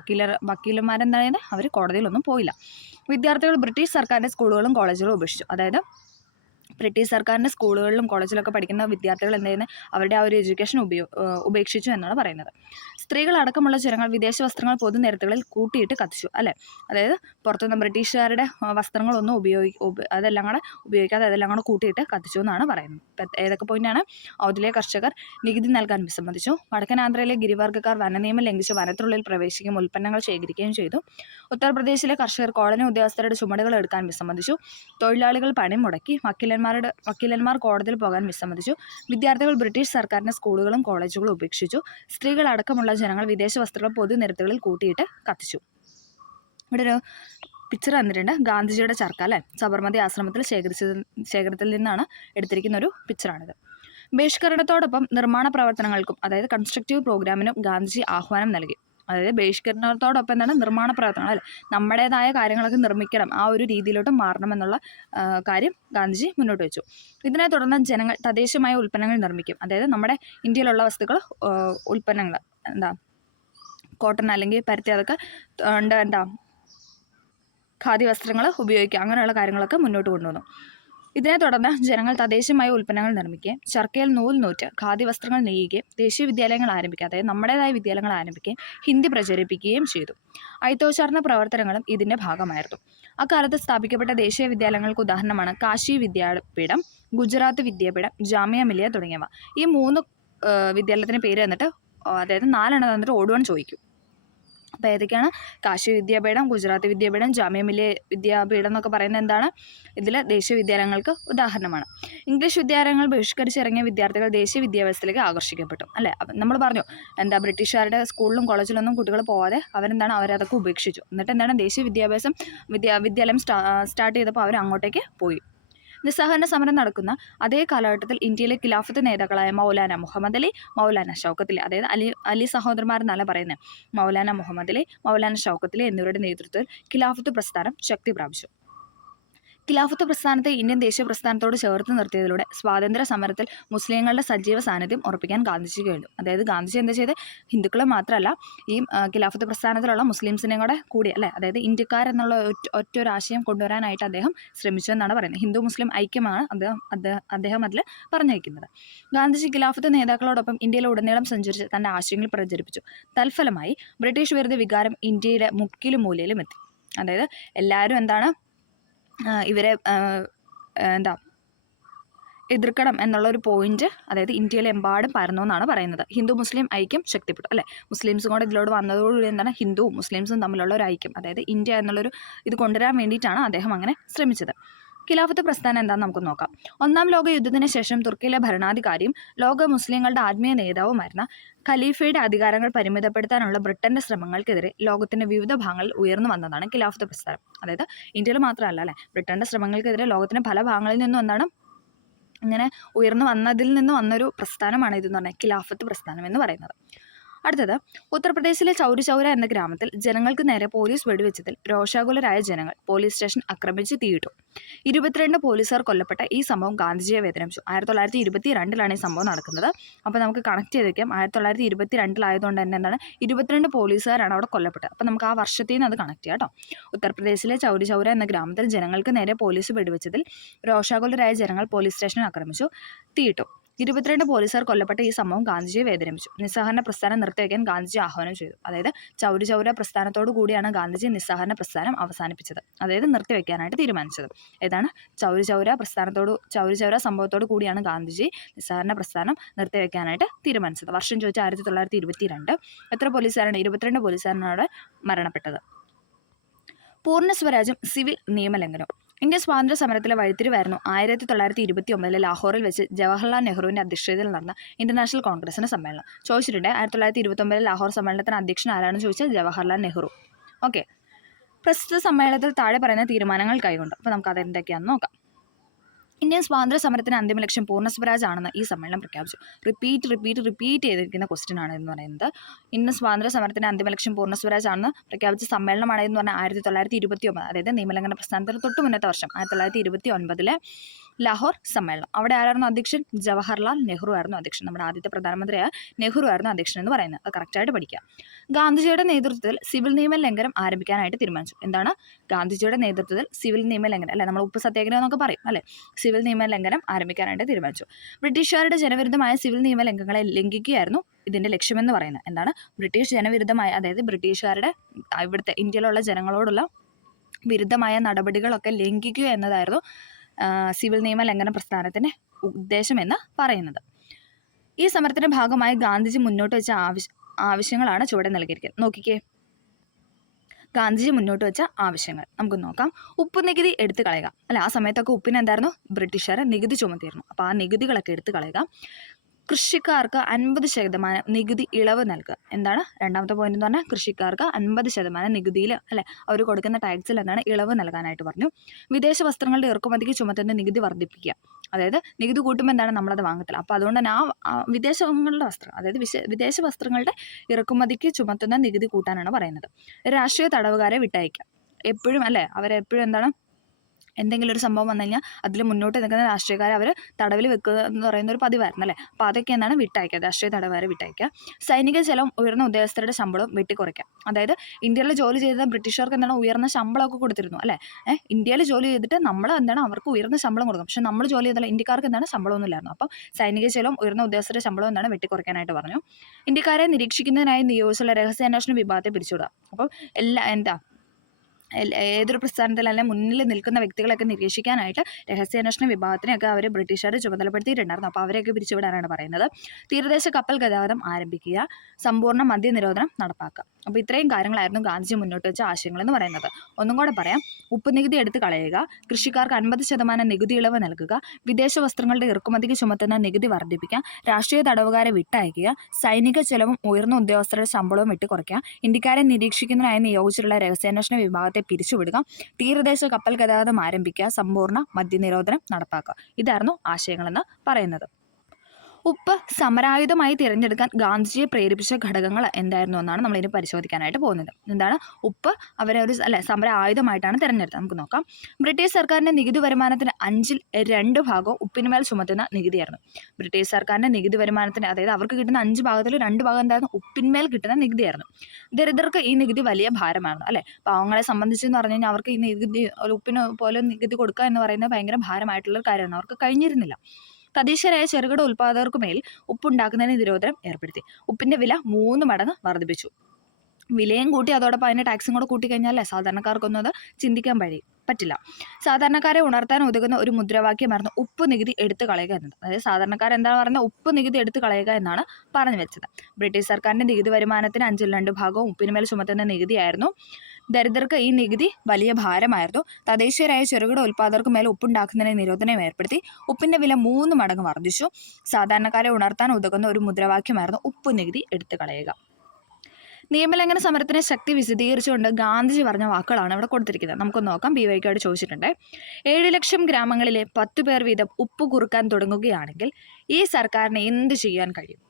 വക്കീലന്മാരെന്താണ്, അവർ കോടതിയിലൊന്നും പോയില്ല. വിദ്യാർത്ഥികൾ ബ്രിട്ടീഷ് സർക്കാരിൻ്റെ സ്കൂളുകളും കോളേജുകളും ഉപേക്ഷിച്ചു. അതായത് ബ്രിട്ടീഷ് സർക്കാരിൻ്റെ സ്കൂളുകളിലും കോളേജിലൊക്കെ പഠിക്കുന്ന വിദ്യാർത്ഥികൾ എന്ത് ചെയ്യുന്നത്, അവരുടെ ആ ഒരു എഡ്യൂക്കേഷൻ ഉപേക്ഷിച്ചു എന്നാണ് പറയുന്നത്. സ്ത്രീകളടക്കമുള്ള ജനങ്ങൾ വിദേശ വസ്ത്രങ്ങൾ പൊതുനിരത്തുകളിൽ കൂട്ടിയിട്ട് കത്തിച്ചു. അതായത് പുറത്തുനിന്ന് ബ്രിട്ടീഷുകാരുടെ വസ്ത്രങ്ങളൊന്നും അതെല്ലാം കൂടെ ഉപയോഗിക്കാതെ അതെല്ലാം കൂടെ കൂട്ടിയിട്ട് കത്തിച്ചു എന്നാണ് പറയുന്നത്. ഏതൊക്കെ പോയിന്റാണ്? അവധിയിലെ കർഷകർ നികുതി നൽകാൻ വിസമ്മതിച്ചു. വടക്കൻ ആന്ധ്രയിലെ ഗിരിവർഗ്ഗക്കാർ വനനിയമം ലംഘിച്ച് വനത്തിനുള്ളിൽ പ്രവേശിക്കുകയും ഉൽപ്പന്നങ്ങൾ ശേഖരിക്കുകയും ചെയ്തു. ഉത്തർപ്രദേശിലെ കർഷകർ കോളനി ഉദ്യോഗസ്ഥരുടെ ചുമടുകൾ എടുക്കാൻ വിസമ്മതിച്ചു. തൊഴിലാളികൾ പണിമുടക്കി. വക്കീലന്മാർ കോടതിയിൽ പോകാൻ വിസമ്മതിച്ചു. വിദ്യാർത്ഥികൾ ബ്രിട്ടീഷ് സർക്കാരിൻ്റെ സ്കൂളുകളും കോളേജുകളും ഉപേക്ഷിച്ചു. സ്ത്രീകളടക്കമുള്ള ജനങ്ങൾ വിദേശ വസ്ത്രങ്ങൾ പൊതുനിരത്തുകളിൽ കൂട്ടിയിട്ട് കത്തിച്ചു. ഇവിടെ ഒരു പിക്ചർ തന്നിട്ടുണ്ട്. ഗാന്ധിജിയുടെ ചർക്ക സബർമതി ആശ്രമത്തിൽ ശേഖരത്തിൽ നിന്നാണ് എടുത്തിരിക്കുന്ന ഒരു പിക്ചറാണിത്. ബഹിഷ്കരണത്തോടൊപ്പം നിർമ്മാണ പ്രവർത്തനങ്ങൾക്കും അതായത് കൺസ്ട്രക്റ്റീവ് പ്രോഗ്രാമിനും ഗാന്ധിജി ആഹ്വാനം നൽകി. അതായത് ബഹിഷ്കരണത്തോടൊപ്പം എന്താണ്, നിർമ്മാണ പ്രവർത്തനങ്ങൾ നമ്മുടേതായ കാര്യങ്ങളൊക്കെ നിർമ്മിക്കണം, ആ ഒരു രീതിയിലോട്ട് മാറണമെന്നുള്ള കാര്യം ഗാന്ധിജി മുന്നോട്ട് വെച്ചു. ഇതിനെ തുടർന്ന് ജനങ്ങൾ തദ്ദേശീയമായ ഉൽപ്പന്നങ്ങൾ നിർമ്മിക്കും. അതായത് നമ്മുടെ ഇന്ത്യയിലുള്ള വസ്തുക്കൾ, ഉൽപ്പന്നങ്ങൾ കോട്ടൺ അല്ലെങ്കിൽ പരുത്തി, അതൊക്കെ ഖാദി വസ്ത്രങ്ങൾ ഉപയോഗിക്കുക, അങ്ങനെയുള്ള കാര്യങ്ങളൊക്കെ മുന്നോട്ട് കൊണ്ടുവന്നു. ഇതിനെ തുടർന്ന് ജനങ്ങൾ തദ്ദേശീയമായ ഉൽപ്പന്നങ്ങൾ നിർമ്മിക്കുകയും ചർക്കയിൽ നൂൽ നൂറ്റ് ഖാദി വസ്ത്രങ്ങൾ നെയ്യുകയും ദേശീയ വിദ്യാലയങ്ങൾ ആരംഭിക്കുക, അതായത് നമ്മുടേതായ വിദ്യാലയങ്ങൾ ആരംഭിക്കുകയും ഹിന്ദി പ്രചരിപ്പിക്കുകയും ചെയ്തു. അയിത്തോച്ചാരണ പ്രവർത്തനങ്ങളും ഇതിൻ്റെ ഭാഗമായിരുന്നു. അക്കാലത്ത് സ്ഥാപിക്കപ്പെട്ട ദേശീയ വിദ്യാലയങ്ങൾക്ക് ഉദാഹരണമാണ് കാശി വിദ്യാപീഠം, ഗുജറാത്ത് വിദ്യാപീഠം, ജാമിയ മിലിയ തുടങ്ങിയവ. ഈ 3 വിദ്യാലയത്തിന് പേര് തന്നിട്ട്, അതായത് 4 തന്നിട്ട് ഓടുവാൻ ചോദിക്കും. അപ്പോൾ ഏതൊക്കെയാണ്? കാശി വിദ്യാപീഠം, ഗുജറാത്ത് വിദ്യാപീഠം, ജാമിയ മിലിയ വിദ്യാപീഠം എന്നൊക്കെ പറയുന്നത് എന്താണ്? ഇതിൽ ദേശീയ വിദ്യാലയങ്ങൾക്ക് ഉദാഹരണമാണ്. ഇംഗ്ലീഷ് വിദ്യാലയങ്ങൾ ബഹിഷ്കരിച്ചിറങ്ങിയ വിദ്യാർത്ഥികൾ ദേശീയ വിദ്യാഭ്യാസത്തിലേക്ക് ആകർഷിക്കപ്പെട്ടു. നമ്മൾ പറഞ്ഞു ബ്രിട്ടീഷുകാരുടെ സ്കൂളിലും കോളേജിലൊന്നും കുട്ടികൾ പോവാതെ അവരതൊക്കെ ഉപേക്ഷിച്ചു. എന്നിട്ട് ദേശീയ വിദ്യാലയം സ്റ്റാർട്ട് ചെയ്തപ്പോൾ അവർ അങ്ങോട്ടേക്ക് പോയി. നിസ്സഹകരണ സമരം നടക്കുന്ന അതേ കാലഘട്ടത്തിൽ ഇന്ത്യയിലെ ഖിലാഫത്ത് നേതാക്കളായ മൗലാന മുഹമ്മദ് അലി, മൗലാന ഷൗക്കത്ത് അലി, അതായത് അലി സഹോദരന്മാരെന്നല്ല പറയുന്നത്, മൗലാന മുഹമ്മദ് അലി, മൗലാന ഷൗക്കത്ത് അലി എന്നിവരുടെ നേതൃത്വത്തിൽ ഖിലാഫത്ത് പ്രസ്ഥാനം ശക്തി പ്രാപിച്ചു. ഖിലാഫത്ത് പ്രസ്ഥാനത്തെ ഇന്ത്യൻ ദേശീയ പ്രസ്ഥാനത്തോട് ചേർത്ത് നിർത്തിയതിലൂടെ സ്വാതന്ത്ര്യ സമരത്തിൽ മുസ്ലിങ്ങളുടെ സജീവ സാന്നിധ്യം ഉറപ്പിക്കാൻ ഗാന്ധിജിക്ക് കഴിഞ്ഞു. അതായത് ഗാന്ധിജി എന്താ ചെയ്ത്, ഹിന്ദുക്കളെ മാത്രമല്ല ഈ ഖിലാഫത്ത് പ്രസ്ഥാനത്തിലുള്ള മുസ്ലിംസിനെയും കൂടി അതായത് ഇന്ത്യക്കാരെന്നുള്ള ഒറ്റൊരു ആശയം കൊണ്ടുവരാനായിട്ട് അദ്ദേഹം ശ്രമിച്ചു എന്നാണ് പറയുന്നത്. ഹിന്ദു മുസ്ലിം ഐക്യമാണ് അദ്ദേഹം അതിൽ പറഞ്ഞിരിക്കുന്നത്. ഗാന്ധിജി ഖിലാഫത്ത് നേതാക്കളോടൊപ്പം ഇന്ത്യയിലെ ഉടനീളം സഞ്ചരിച്ച് തൻ്റെ ആശയങ്ങൾ പ്രചരിപ്പിച്ചു. തൽഫലമായി ബ്രിട്ടീഷ് വിരുദ്ധ വികാരം ഇന്ത്യയിലെ മുക്കിലും മൂലയിലും എത്തി. അതായത് എല്ലാവരും ഇവരെ എതിർക്കണം എന്നുള്ളൊരു പോയിന്റ് അതായത് ഇന്ത്യയിലെമ്പാടും പരന്നു എന്നാണ് പറയുന്നത്. ഹിന്ദു മുസ്ലിം ഐക്യം ശക്തിപ്പെട്ടു. മുസ്ലിംസും കൂടെ ഇതിലോട്ട് വന്നതോടുകൂടി ഹിന്ദുവും മുസ്ലിംസും തമ്മിലുള്ള ഒരു ഐക്യം, അതായത് ഇന്ത്യ എന്നുള്ളൊരു ഇത് കൊണ്ടുവരാൻ വേണ്ടിയിട്ടാണ് അദ്ദേഹം അങ്ങനെ ശ്രമിച്ചത്. ഖിലാഫത്ത് പ്രസ്ഥാനം എന്താണെന്ന് നമുക്ക് നോക്കാം. 1-ാം ലോക യുദ്ധത്തിന് ശേഷം തുർക്കിയിലെ ഭരണാധികാരിയും ലോക മുസ്ലിങ്ങളുടെ ആത്മീയ നേതാവുമായിരുന്ന ഖലീഫയുടെ അധികാരങ്ങൾ പരിമിതപ്പെടുത്താനുള്ള ബ്രിട്ടന്റെ ശ്രമങ്ങൾക്കെതിരെ ലോകത്തിന്റെ വിവിധ ഭാഗങ്ങളിൽ ഉയർന്നു വന്നതാണ് ഖിലാഫത്ത് പ്രസ്ഥാനം. അതായത് ഇന്ത്യയിൽ മാത്രമല്ല ബ്രിട്ടന്റെ ശ്രമങ്ങൾക്കെതിരെ ലോകത്തിന്റെ പല ഭാഗങ്ങളിൽ നിന്നും ഇങ്ങനെ ഉയർന്നു വന്നതിൽ നിന്ന് വന്നൊരു പ്രസ്ഥാനമാണ് ഇതെന്ന് പറഞ്ഞാൽ ഖിലാഫത്ത് പ്രസ്ഥാനം എന്ന് പറയുന്നത്. അടുത്തത്, ഉത്തർപ്രദേശിലെ ചൗരി ചൗര എന്ന ഗ്രാമത്തിൽ ജനങ്ങൾക്ക് നേരെ പോലീസ് വെടിവെച്ചതിൽ രോഷാകുലരായ ജനങ്ങൾ പോലീസ് സ്റ്റേഷൻ ആക്രമിച്ച് തീയിട്ടു. 22 പോലീസുകാർ കൊല്ലപ്പെട്ട ഈ സംഭവം ഗാന്ധിജിയെ വേദനിപ്പിച്ചു. 1922 ഈ സംഭവം നടക്കുന്നത്. അപ്പോൾ നമുക്ക് കണക്ട് ചെയ്ത് വയ്ക്കാം. 1922 തന്നെ 22 പോലീസുകാരാണ് അവിടെ കൊല്ലപ്പെട്ടത്. അപ്പോൾ നമുക്ക് ആ വർഷത്തിൽ നിന്ന് അത് കണക്ട് ചെയ്യാം കേട്ടോ. ഉത്തർപ്രദേശിലെ ചൗരി ചൗര എന്ന ഗ്രാമത്തിൽ ജനങ്ങൾക്ക് നേരെ പോലീസ് വെടിവെച്ചതിൽ രോഷാകുലരായ ജനങ്ങൾ പോലീസ് സ്റ്റേഷൻ ആക്രമിച്ചു, തീയിട്ടു. 22 പോലീസുകാർ കൊല്ലപ്പെട്ട ഈ സംഭവം ഗാന്ധിജിയെ വേദനിപ്പിച്ചു. നിസ്സഹകരണ പ്രസ്ഥാനം നിർത്തിവെക്കാൻ ഗാന്ധിജി ആഹ്വാനം ചെയ്തു. അതായത് ചൗരി ചൗര പ്രസ്ഥാനത്തോടു കൂടിയാണ് ഗാന്ധിജി നിസ്സഹകരണ പ്രസ്ഥാനം അവസാനിപ്പിച്ചത്, അതായത് നിർത്തിവെക്കാനായിട്ട് തീരുമാനിച്ചത്. ഏതാണ്? ചൗരി ചൗര സംഭവത്തോടു കൂടിയാണ് ഗാന്ധിജി നിസ്സഹകരണ പ്രസ്ഥാനം നിർത്തിവെക്കാനായിട്ട് തീരുമാനിച്ചത്. വർഷം ചോദിച്ചാൽ 1922. എത്ര പോലീസുകാരാണ്? 22 പോലീസുകാരനാണ് അവിടെ മരണപ്പെട്ടത്. പൂർണ്ണ സ്വരാജ്യം സിവിൽ നിയമലംഘനം. ഇന്ത്യൻ സ്വാതന്ത്ര്യ സമരത്തിലെ വഴിത്തിരിവായിരുന്നു 1929 ലാഹോറിൽ വെച്ച് ജവഹർലാൽ നെഹ്റുവിന്റെ അധ്യക്ഷതയിൽ നടന്ന ഇന്റർനാഷണൽ കോൺഗ്രസിന്റെ സമ്മേളനം. ചോദിച്ചിട്ടുണ്ട് 1929 ലാഹോർ സമ്മേളനത്തിന് അധ്യക്ഷൻ ആരാണെന്ന് ചോദിച്ചാൽ ജവഹർലാൽ നെഹ്റു. ഓക്കെ, പ്രസ്തുത സമ്മേളനത്തിൽ താഴെ പറയുന്ന തീരുമാനങ്ങൾ കൈക്കൊണ്ടു. അപ്പോൾ നമുക്ക് അതെന്തൊക്കെയാണെന്ന് നോക്കാം. ഇന്ത്യൻ സ്വാതന്ത്ര്യ സമരത്തിന് അന്തിമ ലക്ഷ്യം പൂർണ്ണ സ്വരാജ് ആണെന്ന് ഈ സമ്മേളനം പ്രഖ്യാപിച്ചു. റിപ്പീറ്റ് ചെയ്തിരിക്കുന്ന ക്വസ്റ്റ്യൻ ആണ് എന്ന് പറയുന്നത്. ഇന്ത്യൻ സ്വാതന്ത്ര്യ സമരത്തിന്റെ അന്തിമ ലക്ഷ്യം പൂർണ്ണ സ്വരാജ് ആണെന്ന് പ്രഖ്യാപിച്ച സമ്മേളനമാണ് എന്ന് പറഞ്ഞാൽ 1929, അതായത് നിയമലംഘന പ്രസ്ഥാനത്തിന് തൊട്ട് മുന്നത്തെ വർഷം 1929 ലാഹോർ സമ്മേളനം. അവിടെ ആരായിരുന്നു അധ്യക്ഷൻ? ജവഹർലാൽ നെഹ്റു ആയിരുന്നു അധ്യക്ഷൻ. നമ്മുടെ ആദ്യത്തെ പ്രധാനമന്ത്രിയായ നെഹ്റു ആയിരുന്നു അധ്യക്ഷൻ എന്ന് പറയുന്നത്. അത് കറക്റ്റായിട്ട് പഠിക്കുക. ഗാന്ധിജിയുടെ നേതൃത്വത്തിൽ സിവിൽ നിയമ ലംഘനം ആരംഭിക്കാനായിട്ട് തീരുമാനിച്ചു. എന്താണ്? ഗാന്ധിജിയുടെ നേതൃത്വത്തിൽ സിവിൽ നിയമ ലംഘനം, അല്ലെ നമ്മൾ ഉപ്പ് സത്യാഗ്രഹം എന്നൊക്കെ പറയും അല്ലെ, സിവിൽ നിയമ ലംഘനം ആരംഭിക്കാനായിട്ട് തീരുമാനിച്ചു. ബ്രിട്ടീഷുകാരുടെ ജനവിരുദ്ധമായ സിവിൽ നിയമ ലംഘനങ്ങളെ ലംഘിക്കുകയായിരുന്നു ഇതിന്റെ ലക്ഷ്യമെന്ന് പറയുന്നത്. എന്താണ്? ബ്രിട്ടീഷ് ജനവിരുദ്ധമായ, അതായത് ബ്രിട്ടീഷുകാരുടെ ഇവിടുത്തെ ഇന്ത്യയിലുള്ള ജനങ്ങളോടുള്ള വിരുദ്ധമായ നടപടികളൊക്കെ ലംഘിക്കുക എന്നതായിരുന്നു സിവിൽ നിയമ ലംഘന പ്രസ്ഥാനത്തിന്റെ ഉദ്ദേശം എന്ന് പറയുന്നത്. ഈ സമരത്തിന്റെ ഭാഗമായി ഗാന്ധിജി മുന്നോട്ട് വെച്ച ആവശ്യങ്ങളാണ് ചുവടെ നൽകിയിരിക്കുന്നത്. നോക്കിക്കേ, ഗാന്ധിജി മുന്നോട്ട് വെച്ച ആവശ്യങ്ങൾ നമുക്ക് നോക്കാം. ഉപ്പ് നികുതി എടുത്തു കളയുക. അല്ല, ആ സമയത്തൊക്കെ ഉപ്പിന് എന്തായിരുന്നു? ബ്രിട്ടീഷുകാരെ നികുതി ചുമത്തിയിരുന്നു. അപ്പോൾ ആ നികുതികളൊക്കെ എടുത്തു കളയുക. കൃഷിക്കാർക്ക് 50% നികുതി ഇളവ് നൽകുക. എന്താണ് രണ്ടാമത്തെ പോയിന്റ് എന്ന് പറഞ്ഞാൽ? കൃഷിക്കാർക്ക് 50% നികുതിയിൽ, അല്ലെ, അവർ കൊടുക്കുന്ന ടാക്സിൽ എന്താണ് ഇളവ് നൽകാനായിട്ട് പറഞ്ഞു. വിദേശ വസ്ത്രങ്ങളുടെ ഇറക്കുമതിക്ക് ചുമത്തുന്ന നികുതി വർദ്ധിപ്പിക്കുക. അതായത് നികുതി കൂട്ടുമ്പോൾ എന്താണ്? നമ്മളത് വാങ്ങത്തില്ല. അപ്പോൾ അതുകൊണ്ട് തന്നെ ആ വിദേശങ്ങളുടെ വസ്ത്രം, അതായത് വിദേശ വസ്ത്രങ്ങളുടെ ഇറക്കുമതിക്ക് ചുമത്തുന്ന നികുതി കൂട്ടാനാണ് പറയുന്നത്. രാഷ്ട്രീയ തടവുകാരെ വിട്ടയക്കുക. എപ്പോഴും, അല്ലെ, അവരെപ്പോഴും എന്താണ്, എന്തെങ്കിലും ഒരു സംഭവം വന്നു കഴിഞ്ഞാൽ അതിൽ മുന്നോട്ട് നിൽക്കുന്ന രാഷ്ട്രീയക്കാരെ അവർ തടവിൽ വെക്കുക എന്ന് പറയുന്ന ഒരു പതിവായിരുന്നു അല്ലേ. അപ്പോൾ അതൊക്കെ എന്താണ്? വിട്ടയക്കുക, രാഷ്ട്രീയ തടവുകാരെ വിട്ടയക്കുക. സൈനിക ചെലവും ഉയർന്ന ഉദ്യോഗസ്ഥരുടെ ശമ്പളവും വെട്ടിക്കുറയ്ക്കുക. അതായത് ഇന്ത്യയിൽ ജോലി ചെയ്ത ബ്രിട്ടീഷുകാർക്ക് എന്താണ്? ഉയർന്ന ശമ്പളമൊക്കെ കൊടുത്തിരുന്നു അല്ലേ. ഇന്ത്യയിൽ ജോലി ചെയ്തിട്ട് നമ്മൾ എന്താണ് അവർക്ക് ഉയർന്ന ശമ്പളം കൊടുക്കും. പക്ഷെ നമ്മൾ ജോലി ചെയ്താൽ ഇന്ത്യക്കാർക്ക് എന്താണ്? ശമ്പളമൊന്നും ഇല്ലായിരുന്നു. അപ്പം സൈനിക ചെലവും ഉയർന്ന ഉദ്യോഗസ്ഥരുടെ ശമ്പളവും എന്താണ്? വെട്ടിക്കുറയ്ക്കാനായിട്ട് പറഞ്ഞു. ഇന്ത്യക്കാരെ നിരീക്ഷിക്കുന്നതിനായി നിയോഗിച്ചുള്ള രഹസ്യാന്വേഷണ വിഭാഗത്തെ പിരിച്ചുവിടുക. അപ്പം ഏതൊരു പ്രസ്ഥാനത്തിൽ മുന്നിൽ നിൽക്കുന്ന വ്യക്തികളൊക്കെ നിരീക്ഷിക്കാനായിട്ട് രഹസ്യാന്വേഷണ വിഭാഗത്തിനെയൊക്കെ അവർ ബ്രിട്ടീഷുകാർ ചുമതലപ്പെടുത്തിയിട്ടുണ്ടായിരുന്നു. അപ്പോൾ അവരെയൊക്കെ പിരിച്ചുവിടാനാണ് പറയുന്നത്. തീരദേശ കപ്പൽ ഗതാഗതം ആരംഭിക്കുക. സമ്പൂർണ്ണ മദ്യനിരോധനം നടപ്പാക്കുക. അപ്പോൾ ഇത്രയും കാര്യങ്ങളായിരുന്നു ഗാന്ധിജി മുന്നോട്ട് വെച്ച ആശയങ്ങൾ എന്ന് പറയുന്നത്. ഒന്നും കൂടെ പറയാം. ഉപ്പ് നികുതി എടുത്ത് കളയുക. കൃഷിക്കാർക്ക് 50% നികുതി ഇളവ് നൽകുക. വിദേശ വസ്ത്രങ്ങളുടെ ഇറക്കുമതിക്ക് ചുമത്തുന്ന നികുതി വർദ്ധിപ്പിക്കുക. രാഷ്ട്രീയ തടവുകാരെ വിട്ടയക്കുക. സൈനിക ചെലവും ഉയർന്ന ഉദ്യോഗസ്ഥരുടെ ശമ്പളവും വെട്ടിക്കുറയ്ക്കുക. ഇന്ത്യക്കാരെ നിരീക്ഷിക്കുന്നതിനായി നിയോഗിച്ചിട്ടുള്ള രഹസ്യാന്വേഷണ വിഭാഗത്തെ പിരിച്ചുവിടുക. തീരദേശ കപ്പൽ ഗതാഗതം ആരംഭിക്കുക. സമ്പൂർണ്ണ മദ്യനിരോധനം നടപ്പാക്കുക. ഇതായിരുന്നു ആശയങ്ങളെന്ന് പറയുന്നത്. ഉപ്പ് സമരായുധമായി തിരഞ്ഞെടുക്കാൻ ഗാന്ധിജിയെ പ്രേരിപ്പിച്ച ഘടകങ്ങൾ എന്തായിരുന്നു എന്നാണ് നമ്മളിനി പരിശോധിക്കാനായിട്ട് പോകുന്നത്. എന്താണ്? ഉപ്പ് അവരെ ഒരു സമര ആയുധമായിട്ടാണ് തിരഞ്ഞെടുത്തത്. നമുക്ക് നോക്കാം. ബ്രിട്ടീഷ് സർക്കാരിന്റെ നികുതി വരുമാനത്തിന് 2/5 ഭാഗവും ഉപ്പിനുമേൽ ചുമത്തുന്ന നികുതിയായിരുന്നു. ബ്രിട്ടീഷ് സർക്കാരിന്റെ നികുതി വരുമാനത്തിന്, അതായത് അവർക്ക് കിട്ടുന്ന 5 ഭാഗത്തിൽ 2 ഭാഗം എന്തായിരുന്നു? ഉപ്പിന്മേൽ കിട്ടുന്ന നികുതിയായിരുന്നു. ദരിദ്രർക്ക് ഈ നികുതി വലിയ ഭാരമായിരുന്നു അല്ലെ. പാവങ്ങളെ സംബന്ധിച്ചെന്ന് പറഞ്ഞു കഴിഞ്ഞാൽ അവർക്ക് ഈ നികുതി, ഉപ്പിന് പോലെ നികുതി കൊടുക്കുക എന്ന് പറയുന്നത് ഭയങ്കര ഭാരമായിട്ടുള്ള ഒരു കാര്യമാണ്. അവർക്ക് കഴിഞ്ഞിരുന്നില്ല. തദ്ദേശീയരായ ചെറുകിട ഉൽപ്പാദകർക്കുമേൽ ഉപ്പുണ്ടാക്കുന്നതിന് നിരോധനം ഏർപ്പെടുത്തി. ഉപ്പിന്റെ വില 3 മടങ്ങ് വർദ്ധിപ്പിച്ചു. വിലയും കൂട്ടി അതോടൊപ്പം അതിന്റെ ടാക്സും കൂടെ കൂട്ടിക്കഴിഞ്ഞാൽ സാധാരണക്കാർക്കൊന്നും അത് ചിന്തിക്കാൻ പറ്റില്ല. സാധാരണക്കാരെ ഉണർത്താൻ ഉതകുന്ന ഒരു മുദ്രാവാക്യമായിരുന്നു ഉപ്പ് നികുതി എടുത്തു കളയുക എന്നത്. അതായത് സാധാരണക്കാരെന്താണ് പറയുന്നത്? ഉപ്പ് നികുതി എടുത്തു കളയുക എന്നാണ് പറഞ്ഞു വെച്ചത്. ബ്രിട്ടീഷ് സർക്കാരിന്റെ നികുതി വരുമാനത്തിന് 2/5 ഭാഗവും ഉപ്പിനുമേൽ ചുമത്തുന്ന നികുതിയായിരുന്നു. ദരിദ്രർക്ക് ഈ നികുതി വലിയ ഭാരമായിരുന്നു. തദ്ദേശീയരായ ചെറുകിട ഉൽപ്പാദകർക്ക് മേൽ ഉപ്പുണ്ടാക്കുന്നതിന് നിരോധനം ഏർപ്പെടുത്തി. ഉപ്പിന്റെ വില 3 മടങ്ങ് വർദ്ധിച്ചു. സാധാരണക്കാരെ ഉണർത്താൻ ഉതകുന്ന ഒരു മുദ്രാവാക്യമായിരുന്നു ഉപ്പ് നികുതി എടുത്തു കളയുക. നിയമലംഘന സമരത്തിന് ശക്തി വിശദീകരിച്ചുകൊണ്ട് ഗാന്ധിജി പറഞ്ഞ വാക്കുകളാണ് ഇവിടെ കൊടുത്തിരിക്കുന്നത്. നമുക്കൊന്ന് നോക്കാം. BYK ചോദിച്ചിട്ടുണ്ട്. 7 ലക്ഷം ഗ്രാമങ്ങളിലെ 10 പേർ വീതം ഉപ്പ് കുറുക്കാൻ തുടങ്ങുകയാണെങ്കിൽ ഈ സർക്കാരിന് എന്ത് ചെയ്യാൻ കഴിയും?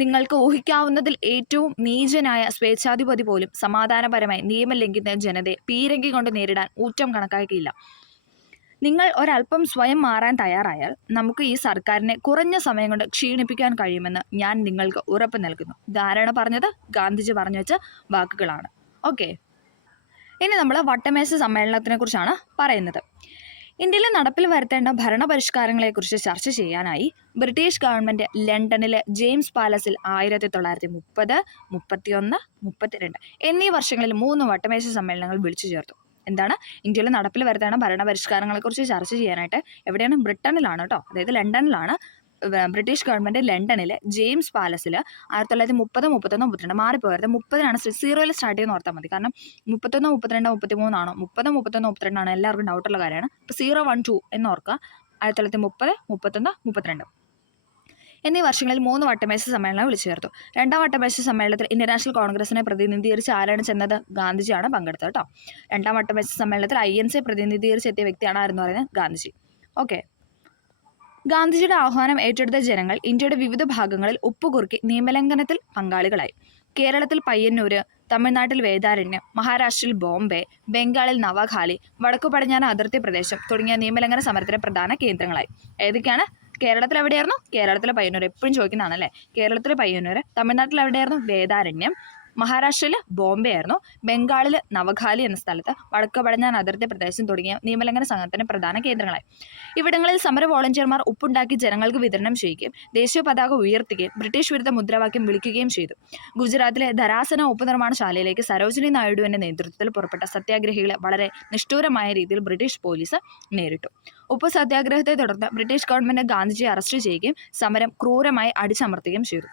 നിങ്ങൾക്ക് ഊഹിക്കാവുന്നതിൽ ഏറ്റവും നീചനായ സ്വേച്ഛാധിപതി പോലും സമാധാനപരമായി നിയമം ലംഘിക്കുന്ന ജനതയെ പീരങ്കി കൊണ്ട് നേരിടാൻ ഊറ്റം കണക്കാക്കിയില്ല. നിങ്ങൾ ഒരല്പം സ്വയം മാറാൻ തയ്യാറായാൽ നമുക്ക് ഈ സർക്കാരിനെ കുറഞ്ഞ സമയം കൊണ്ട് ക്ഷീണിപ്പിക്കാൻ കഴിയുമെന്ന് ഞാൻ നിങ്ങൾക്ക് ഉറപ്പ് നൽകുന്നു. ഇതാരാണ് പറഞ്ഞത്? ഗാന്ധിജി പറഞ്ഞു വെച്ച വാക്കുകളാണ്. ഓക്കെ, ഇനി നമ്മൾ വട്ടമേശ സമ്മേളനത്തിനെ കുറിച്ചാണ് പറയുന്നത്. ഇന്ത്യയിൽ നടപ്പിൽ വരുത്തേണ്ട ഭരണപരിഷ്കാരങ്ങളെക്കുറിച്ച് ചർച്ച ചെയ്യാനായി ബ്രിട്ടീഷ് ഗവൺമെൻറ് ലണ്ടനിലെ ജെയിംസ് പാലസിൽ 1930, 31, 32 എന്നീ വർഷങ്ങളിൽ 3 വട്ടമേശ സമ്മേളനങ്ങൾ വിളിച്ചു ചേർത്തു. എന്താണ്? ഇന്ത്യയിൽ നടപ്പിൽ വരുത്തേണ്ട ഭരണപരിഷ്കാരങ്ങളെക്കുറിച്ച് ചർച്ച ചെയ്യാനായിട്ട് എവിടെയാണ്? ബ്രിട്ടനിലാണ് കേട്ടോ, അതായത് ലണ്ടനിലാണ് ബ്രിട്ടീഷ് ഗവൺമെൻറ് ലണ്ടനിൽ ജെയിംസ് പാലസിൽ 1930, 31, 32 മാറിപ്പോയത് 30-നാണ് 0-ൽ സ്റ്റാർട്ട് ചെയ്യുന്ന ഓർത്താൽ മതി. കാരണം 31, 32, 33 ആണോ 30, 31, 32 ആണോ എല്ലാവർക്കും ഡൗട്ടുള്ള കാര്യമാണ്. ഇപ്പോൾ 0, 1, 2 എന്ന് ഓർക്കുക. 1930, 31, 32 എന്നീ വർഷങ്ങളിൽ 3 വട്ടമേശ സമ്മേളനം വിളിച്ചു ചേർത്തു. 2ാം വട്ടമേശ സമ്മേളനത്തിൽ ഇന്ത്യൻ നാഷണൽ കോൺഗ്രസിനെ പ്രതിനിധീകരിച്ച് ആരാണ് ചെന്നത്? ഗാന്ധിജിയാണ് പങ്കെടുത്തത് കേട്ടോ. 2ാം വട്ടമേശ സമ്മേളനത്തിൽ INC പ്രതിനിധീകരിച്ച് എത്തിയ വ്യക്തിയാണ് ആരെന്ന് പറയുന്നത്? ഗാന്ധിജി. ഓക്കെ. ഗാന്ധിജിയുടെ ആഹ്വാനം ഏറ്റെടുത്ത ജനങ്ങൾ ഇന്ത്യയുടെ വിവിധ ഭാഗങ്ങളിൽ ഉപ്പുകുറുക്കി നിയമലംഘനത്തിൽ പങ്കാളികളായി. കേരളത്തിൽ പയ്യന്നൂർ, തമിഴ്നാട്ടിൽ വേദാരണ്യം, മഹാരാഷ്ട്രയിൽ ബോംബെ, ബംഗാളിൽ നവഖാലി, വടക്കു പടിഞ്ഞാറൻ അതിർത്തി പ്രദേശം തുടങ്ങിയ നിയമലംഘന സമരത്തിന് പ്രധാന കേന്ദ്രങ്ങളായി. ഏതൊക്കെയാണ്? കേരളത്തിൽ എവിടെയായിരുന്നു? കേരളത്തിലെ പയ്യന്നൂർ. എപ്പോഴും ചോദിക്കുന്നതാണല്ലേ. കേരളത്തിലെ പയ്യന്നൂർ. തമിഴ്നാട്ടിൽ എവിടെയായിരുന്നു? വേദാരണ്യം. മഹാരാഷ്ട്രയിൽ ബോംബെ ആയിരുന്നു. ബംഗാളിൽ നവഖാലി എന്ന സ്ഥലത്ത് വടക്ക് പടിഞ്ഞാറൻ അതിർത്തി പ്രദേശം തുടങ്ങിയ നിയമലംഘന സംഘത്തിന് പ്രധാന കേന്ദ്രങ്ങളായി. ഇവിടങ്ങളിൽ സമര വോളണ്ടിയർമാർ ഉപ്പുണ്ടാക്കി ജനങ്ങൾക്ക് വിതരണം ചെയ്യുകയും ദേശീയ പതാക ഉയർത്തുകയും ബ്രിട്ടീഷ് വിരുദ്ധ മുദ്രാവാക്യം വിളിക്കുകയും ചെയ്തു. ഗുജറാത്തിലെ ധരാസന ഉപ്പ് നിർമ്മാണശാലയിലേക്ക് സരോജിനി നായിഡുവിന്റെ നേതൃത്വത്തിൽ പുറപ്പെട്ട സത്യാഗ്രഹികളെ വളരെ നിഷ്ഠൂരമായ രീതിയിൽ ബ്രിട്ടീഷ് പോലീസ് നേരിട്ടു. ഉപ്പ് സത്യാഗ്രഹത്തെ തുടർന്ന് ബ്രിട്ടീഷ് ഗവൺമെന്റ് ഗാന്ധിജിയെ അറസ്റ്റ് ചെയ്യുകയും സമരം ക്രൂരമായി അടിച്ചമർത്തുകയും ചെയ്തു.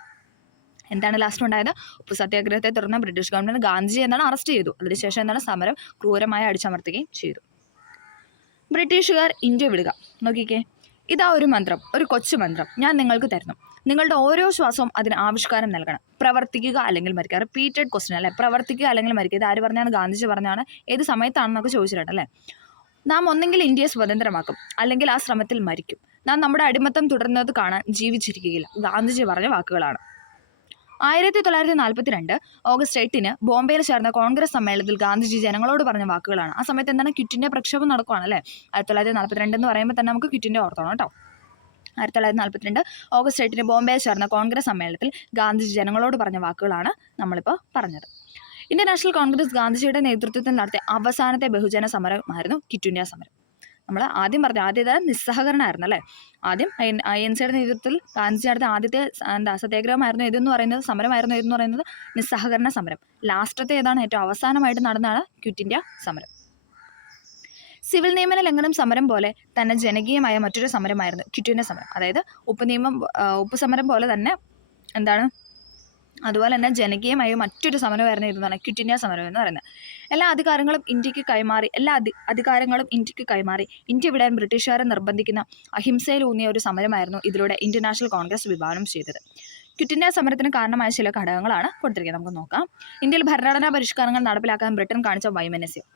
എന്താണ് ലാസ്റ്റ് ഉണ്ടായത്? ഉപ്പ് സത്യാഗ്രഹത്തെ തുടർന്ന് ബ്രിട്ടീഷ് ഗവൺമെന്റ് ഗാന്ധിജി എന്താണ് അറസ്റ്റ് ചെയ്തു. അതിനുശേഷം എന്താണ് സമരം ക്രൂരമായി അടിച്ചമർത്തുകയും ചെയ്തു. ബ്രിട്ടീഷുകാർ ഇന്ത്യ വിടുക. നോക്കിക്കേ, ഇതാ ഒരു മന്ത്രം, ഒരു കൊച്ചു മന്ത്രം ഞാൻ നിങ്ങൾക്ക് തരുന്നു. നിങ്ങളുടെ ഓരോ ശ്വാസവും അതിന് ആവിഷ്കാരം നൽകണം. പ്രവർത്തിക്കുക അല്ലെങ്കിൽ മരിക്കുക. റിപ്പീറ്റഡ് ക്വസ്റ്റ്യൻ അല്ലേ. പ്രവർത്തിക്കുക അല്ലെങ്കിൽ മരിക്കുക. ഇത് ആര് പറഞ്ഞാണ്? ഗാന്ധിജി പറഞ്ഞാണ്. ഏത് സമയത്താണെന്നൊക്കെ ചോദിച്ചിട്ടുണ്ടല്ലേ. നാം ഒന്നെങ്കിൽ ഇന്ത്യയെ സ്വതന്ത്രമാക്കും, അല്ലെങ്കിൽ ആ ശ്രമത്തിൽ മരിക്കും. നാം നമ്മുടെ അടിമത്തം തുടരുന്നത് കാണാൻ ജീവിച്ചിരിക്കുകയില്ല. ഗാന്ധിജി പറഞ്ഞ വാക്കുകളാണ്. 1942 ഓഗസ്റ്റ് 8 ബോംബെയിൽ ചേർന്ന കോൺഗ്രസ് സമ്മേളനത്തിൽ ഗാന്ധിജി ജനങ്ങളോട് പറഞ്ഞ വാക്കുകളാണ്. ആ സമയത്ത് എന്താണ്? ക്വിറ്റ് ഇന്ത്യ പ്രക്ഷോഭം നടക്കുകയാണ് അല്ലേ. 1942 എന്ന് പറയുമ്പോൾ തന്നെ നമുക്ക് ക്വിറ്റ് ഇന്ത്യ ഓർത്തോണം കേട്ടോ. 1942 ഓഗസ്റ്റ് 8 ബോംബെയിൽ ചേർന്ന കോൺഗ്രസ് സമ്മേളനത്തിൽ ഗാന്ധിജി ജനങ്ങളോട് പറഞ്ഞ വാക്കുകളാണ് നമ്മളിപ്പോൾ പറഞ്ഞത്. ഇന്ത്യൻ നാഷണൽ കോൺഗ്രസ് ഗാന്ധിജിയുടെ നേതൃത്വത്തിൽ നടത്തിയ അവസാനത്തെ ബഹുജന സമരമായിരുന്നു ക്വിറ്റ് ഇന്ത്യ സമരം. നമ്മൾ ആദ്യം പറഞ്ഞു, ആദ്യത്തെ നിസ്സഹകരണമായിരുന്നു അല്ലേ. ആദ്യം INCയുടെ നേതൃത്വത്തിൽ ഗാന്ധിജി നടത്തിയ ആദ്യത്തെ സത്യാഗ്രഹമായിരുന്നു ഇതെന്ന് പറയുന്നത്, സമരമായിരുന്നു ഇതെന്ന് പറയുന്നത് നിസ്സഹകരണ സമരം. ലാസ്റ്റത്തെ ഏതാണ്? ഏറ്റവും അവസാനമായിട്ട് നടന്നതാണ് ക്വിറ്റ് ഇന്ത്യ സമരം. സിവിൽ നിയമന ലംഘനം സമരം പോലെ തന്നെ ജനകീയമായ മറ്റൊരു സമരമായിരുന്നു ക്വിറ്റ് ഇന്ത്യ സമരം. അതായത് ഉപ്പ് സമരം പോലെ തന്നെ എന്താണ്, അതുപോലെ തന്നെ ജനകീയമായ മറ്റൊരു സമരമായിരുന്നു ഇതെന്നാണ് ക്വിറ്റ് ഇന്ത്യ സമരം എന്ന് പറയുന്നത്. എല്ലാ അധികാരങ്ങളും ഇന്ത്യക്ക് കൈമാറി ഇന്ത്യ വിടാൻ ബ്രിട്ടീഷുകാരെ നിർബന്ധിക്കുന്ന അഹിംസയിലൂന്നിയ ഒരു സമരമായിരുന്നു ഇതിലൂടെ ഇന്ത്യൻ നാഷണൽ കോൺഗ്രസ് വിഭാവനം ചെയ്തത്. ക്വിറ്റ് ഇന്ത്യ സമരത്തിന് കാരണമായ ചില ഘടകങ്ങളാണ് കൊടുത്തിരിക്കുന്നത്. നമുക്ക് നോക്കാം. ഇന്ത്യയിൽ ഭരണഘടനാ പരിഷ്കാരങ്ങൾ നടപ്പിലാക്കാൻ ബ്രിട്ടൻ കാണിച്ച വൈമനസ്യം.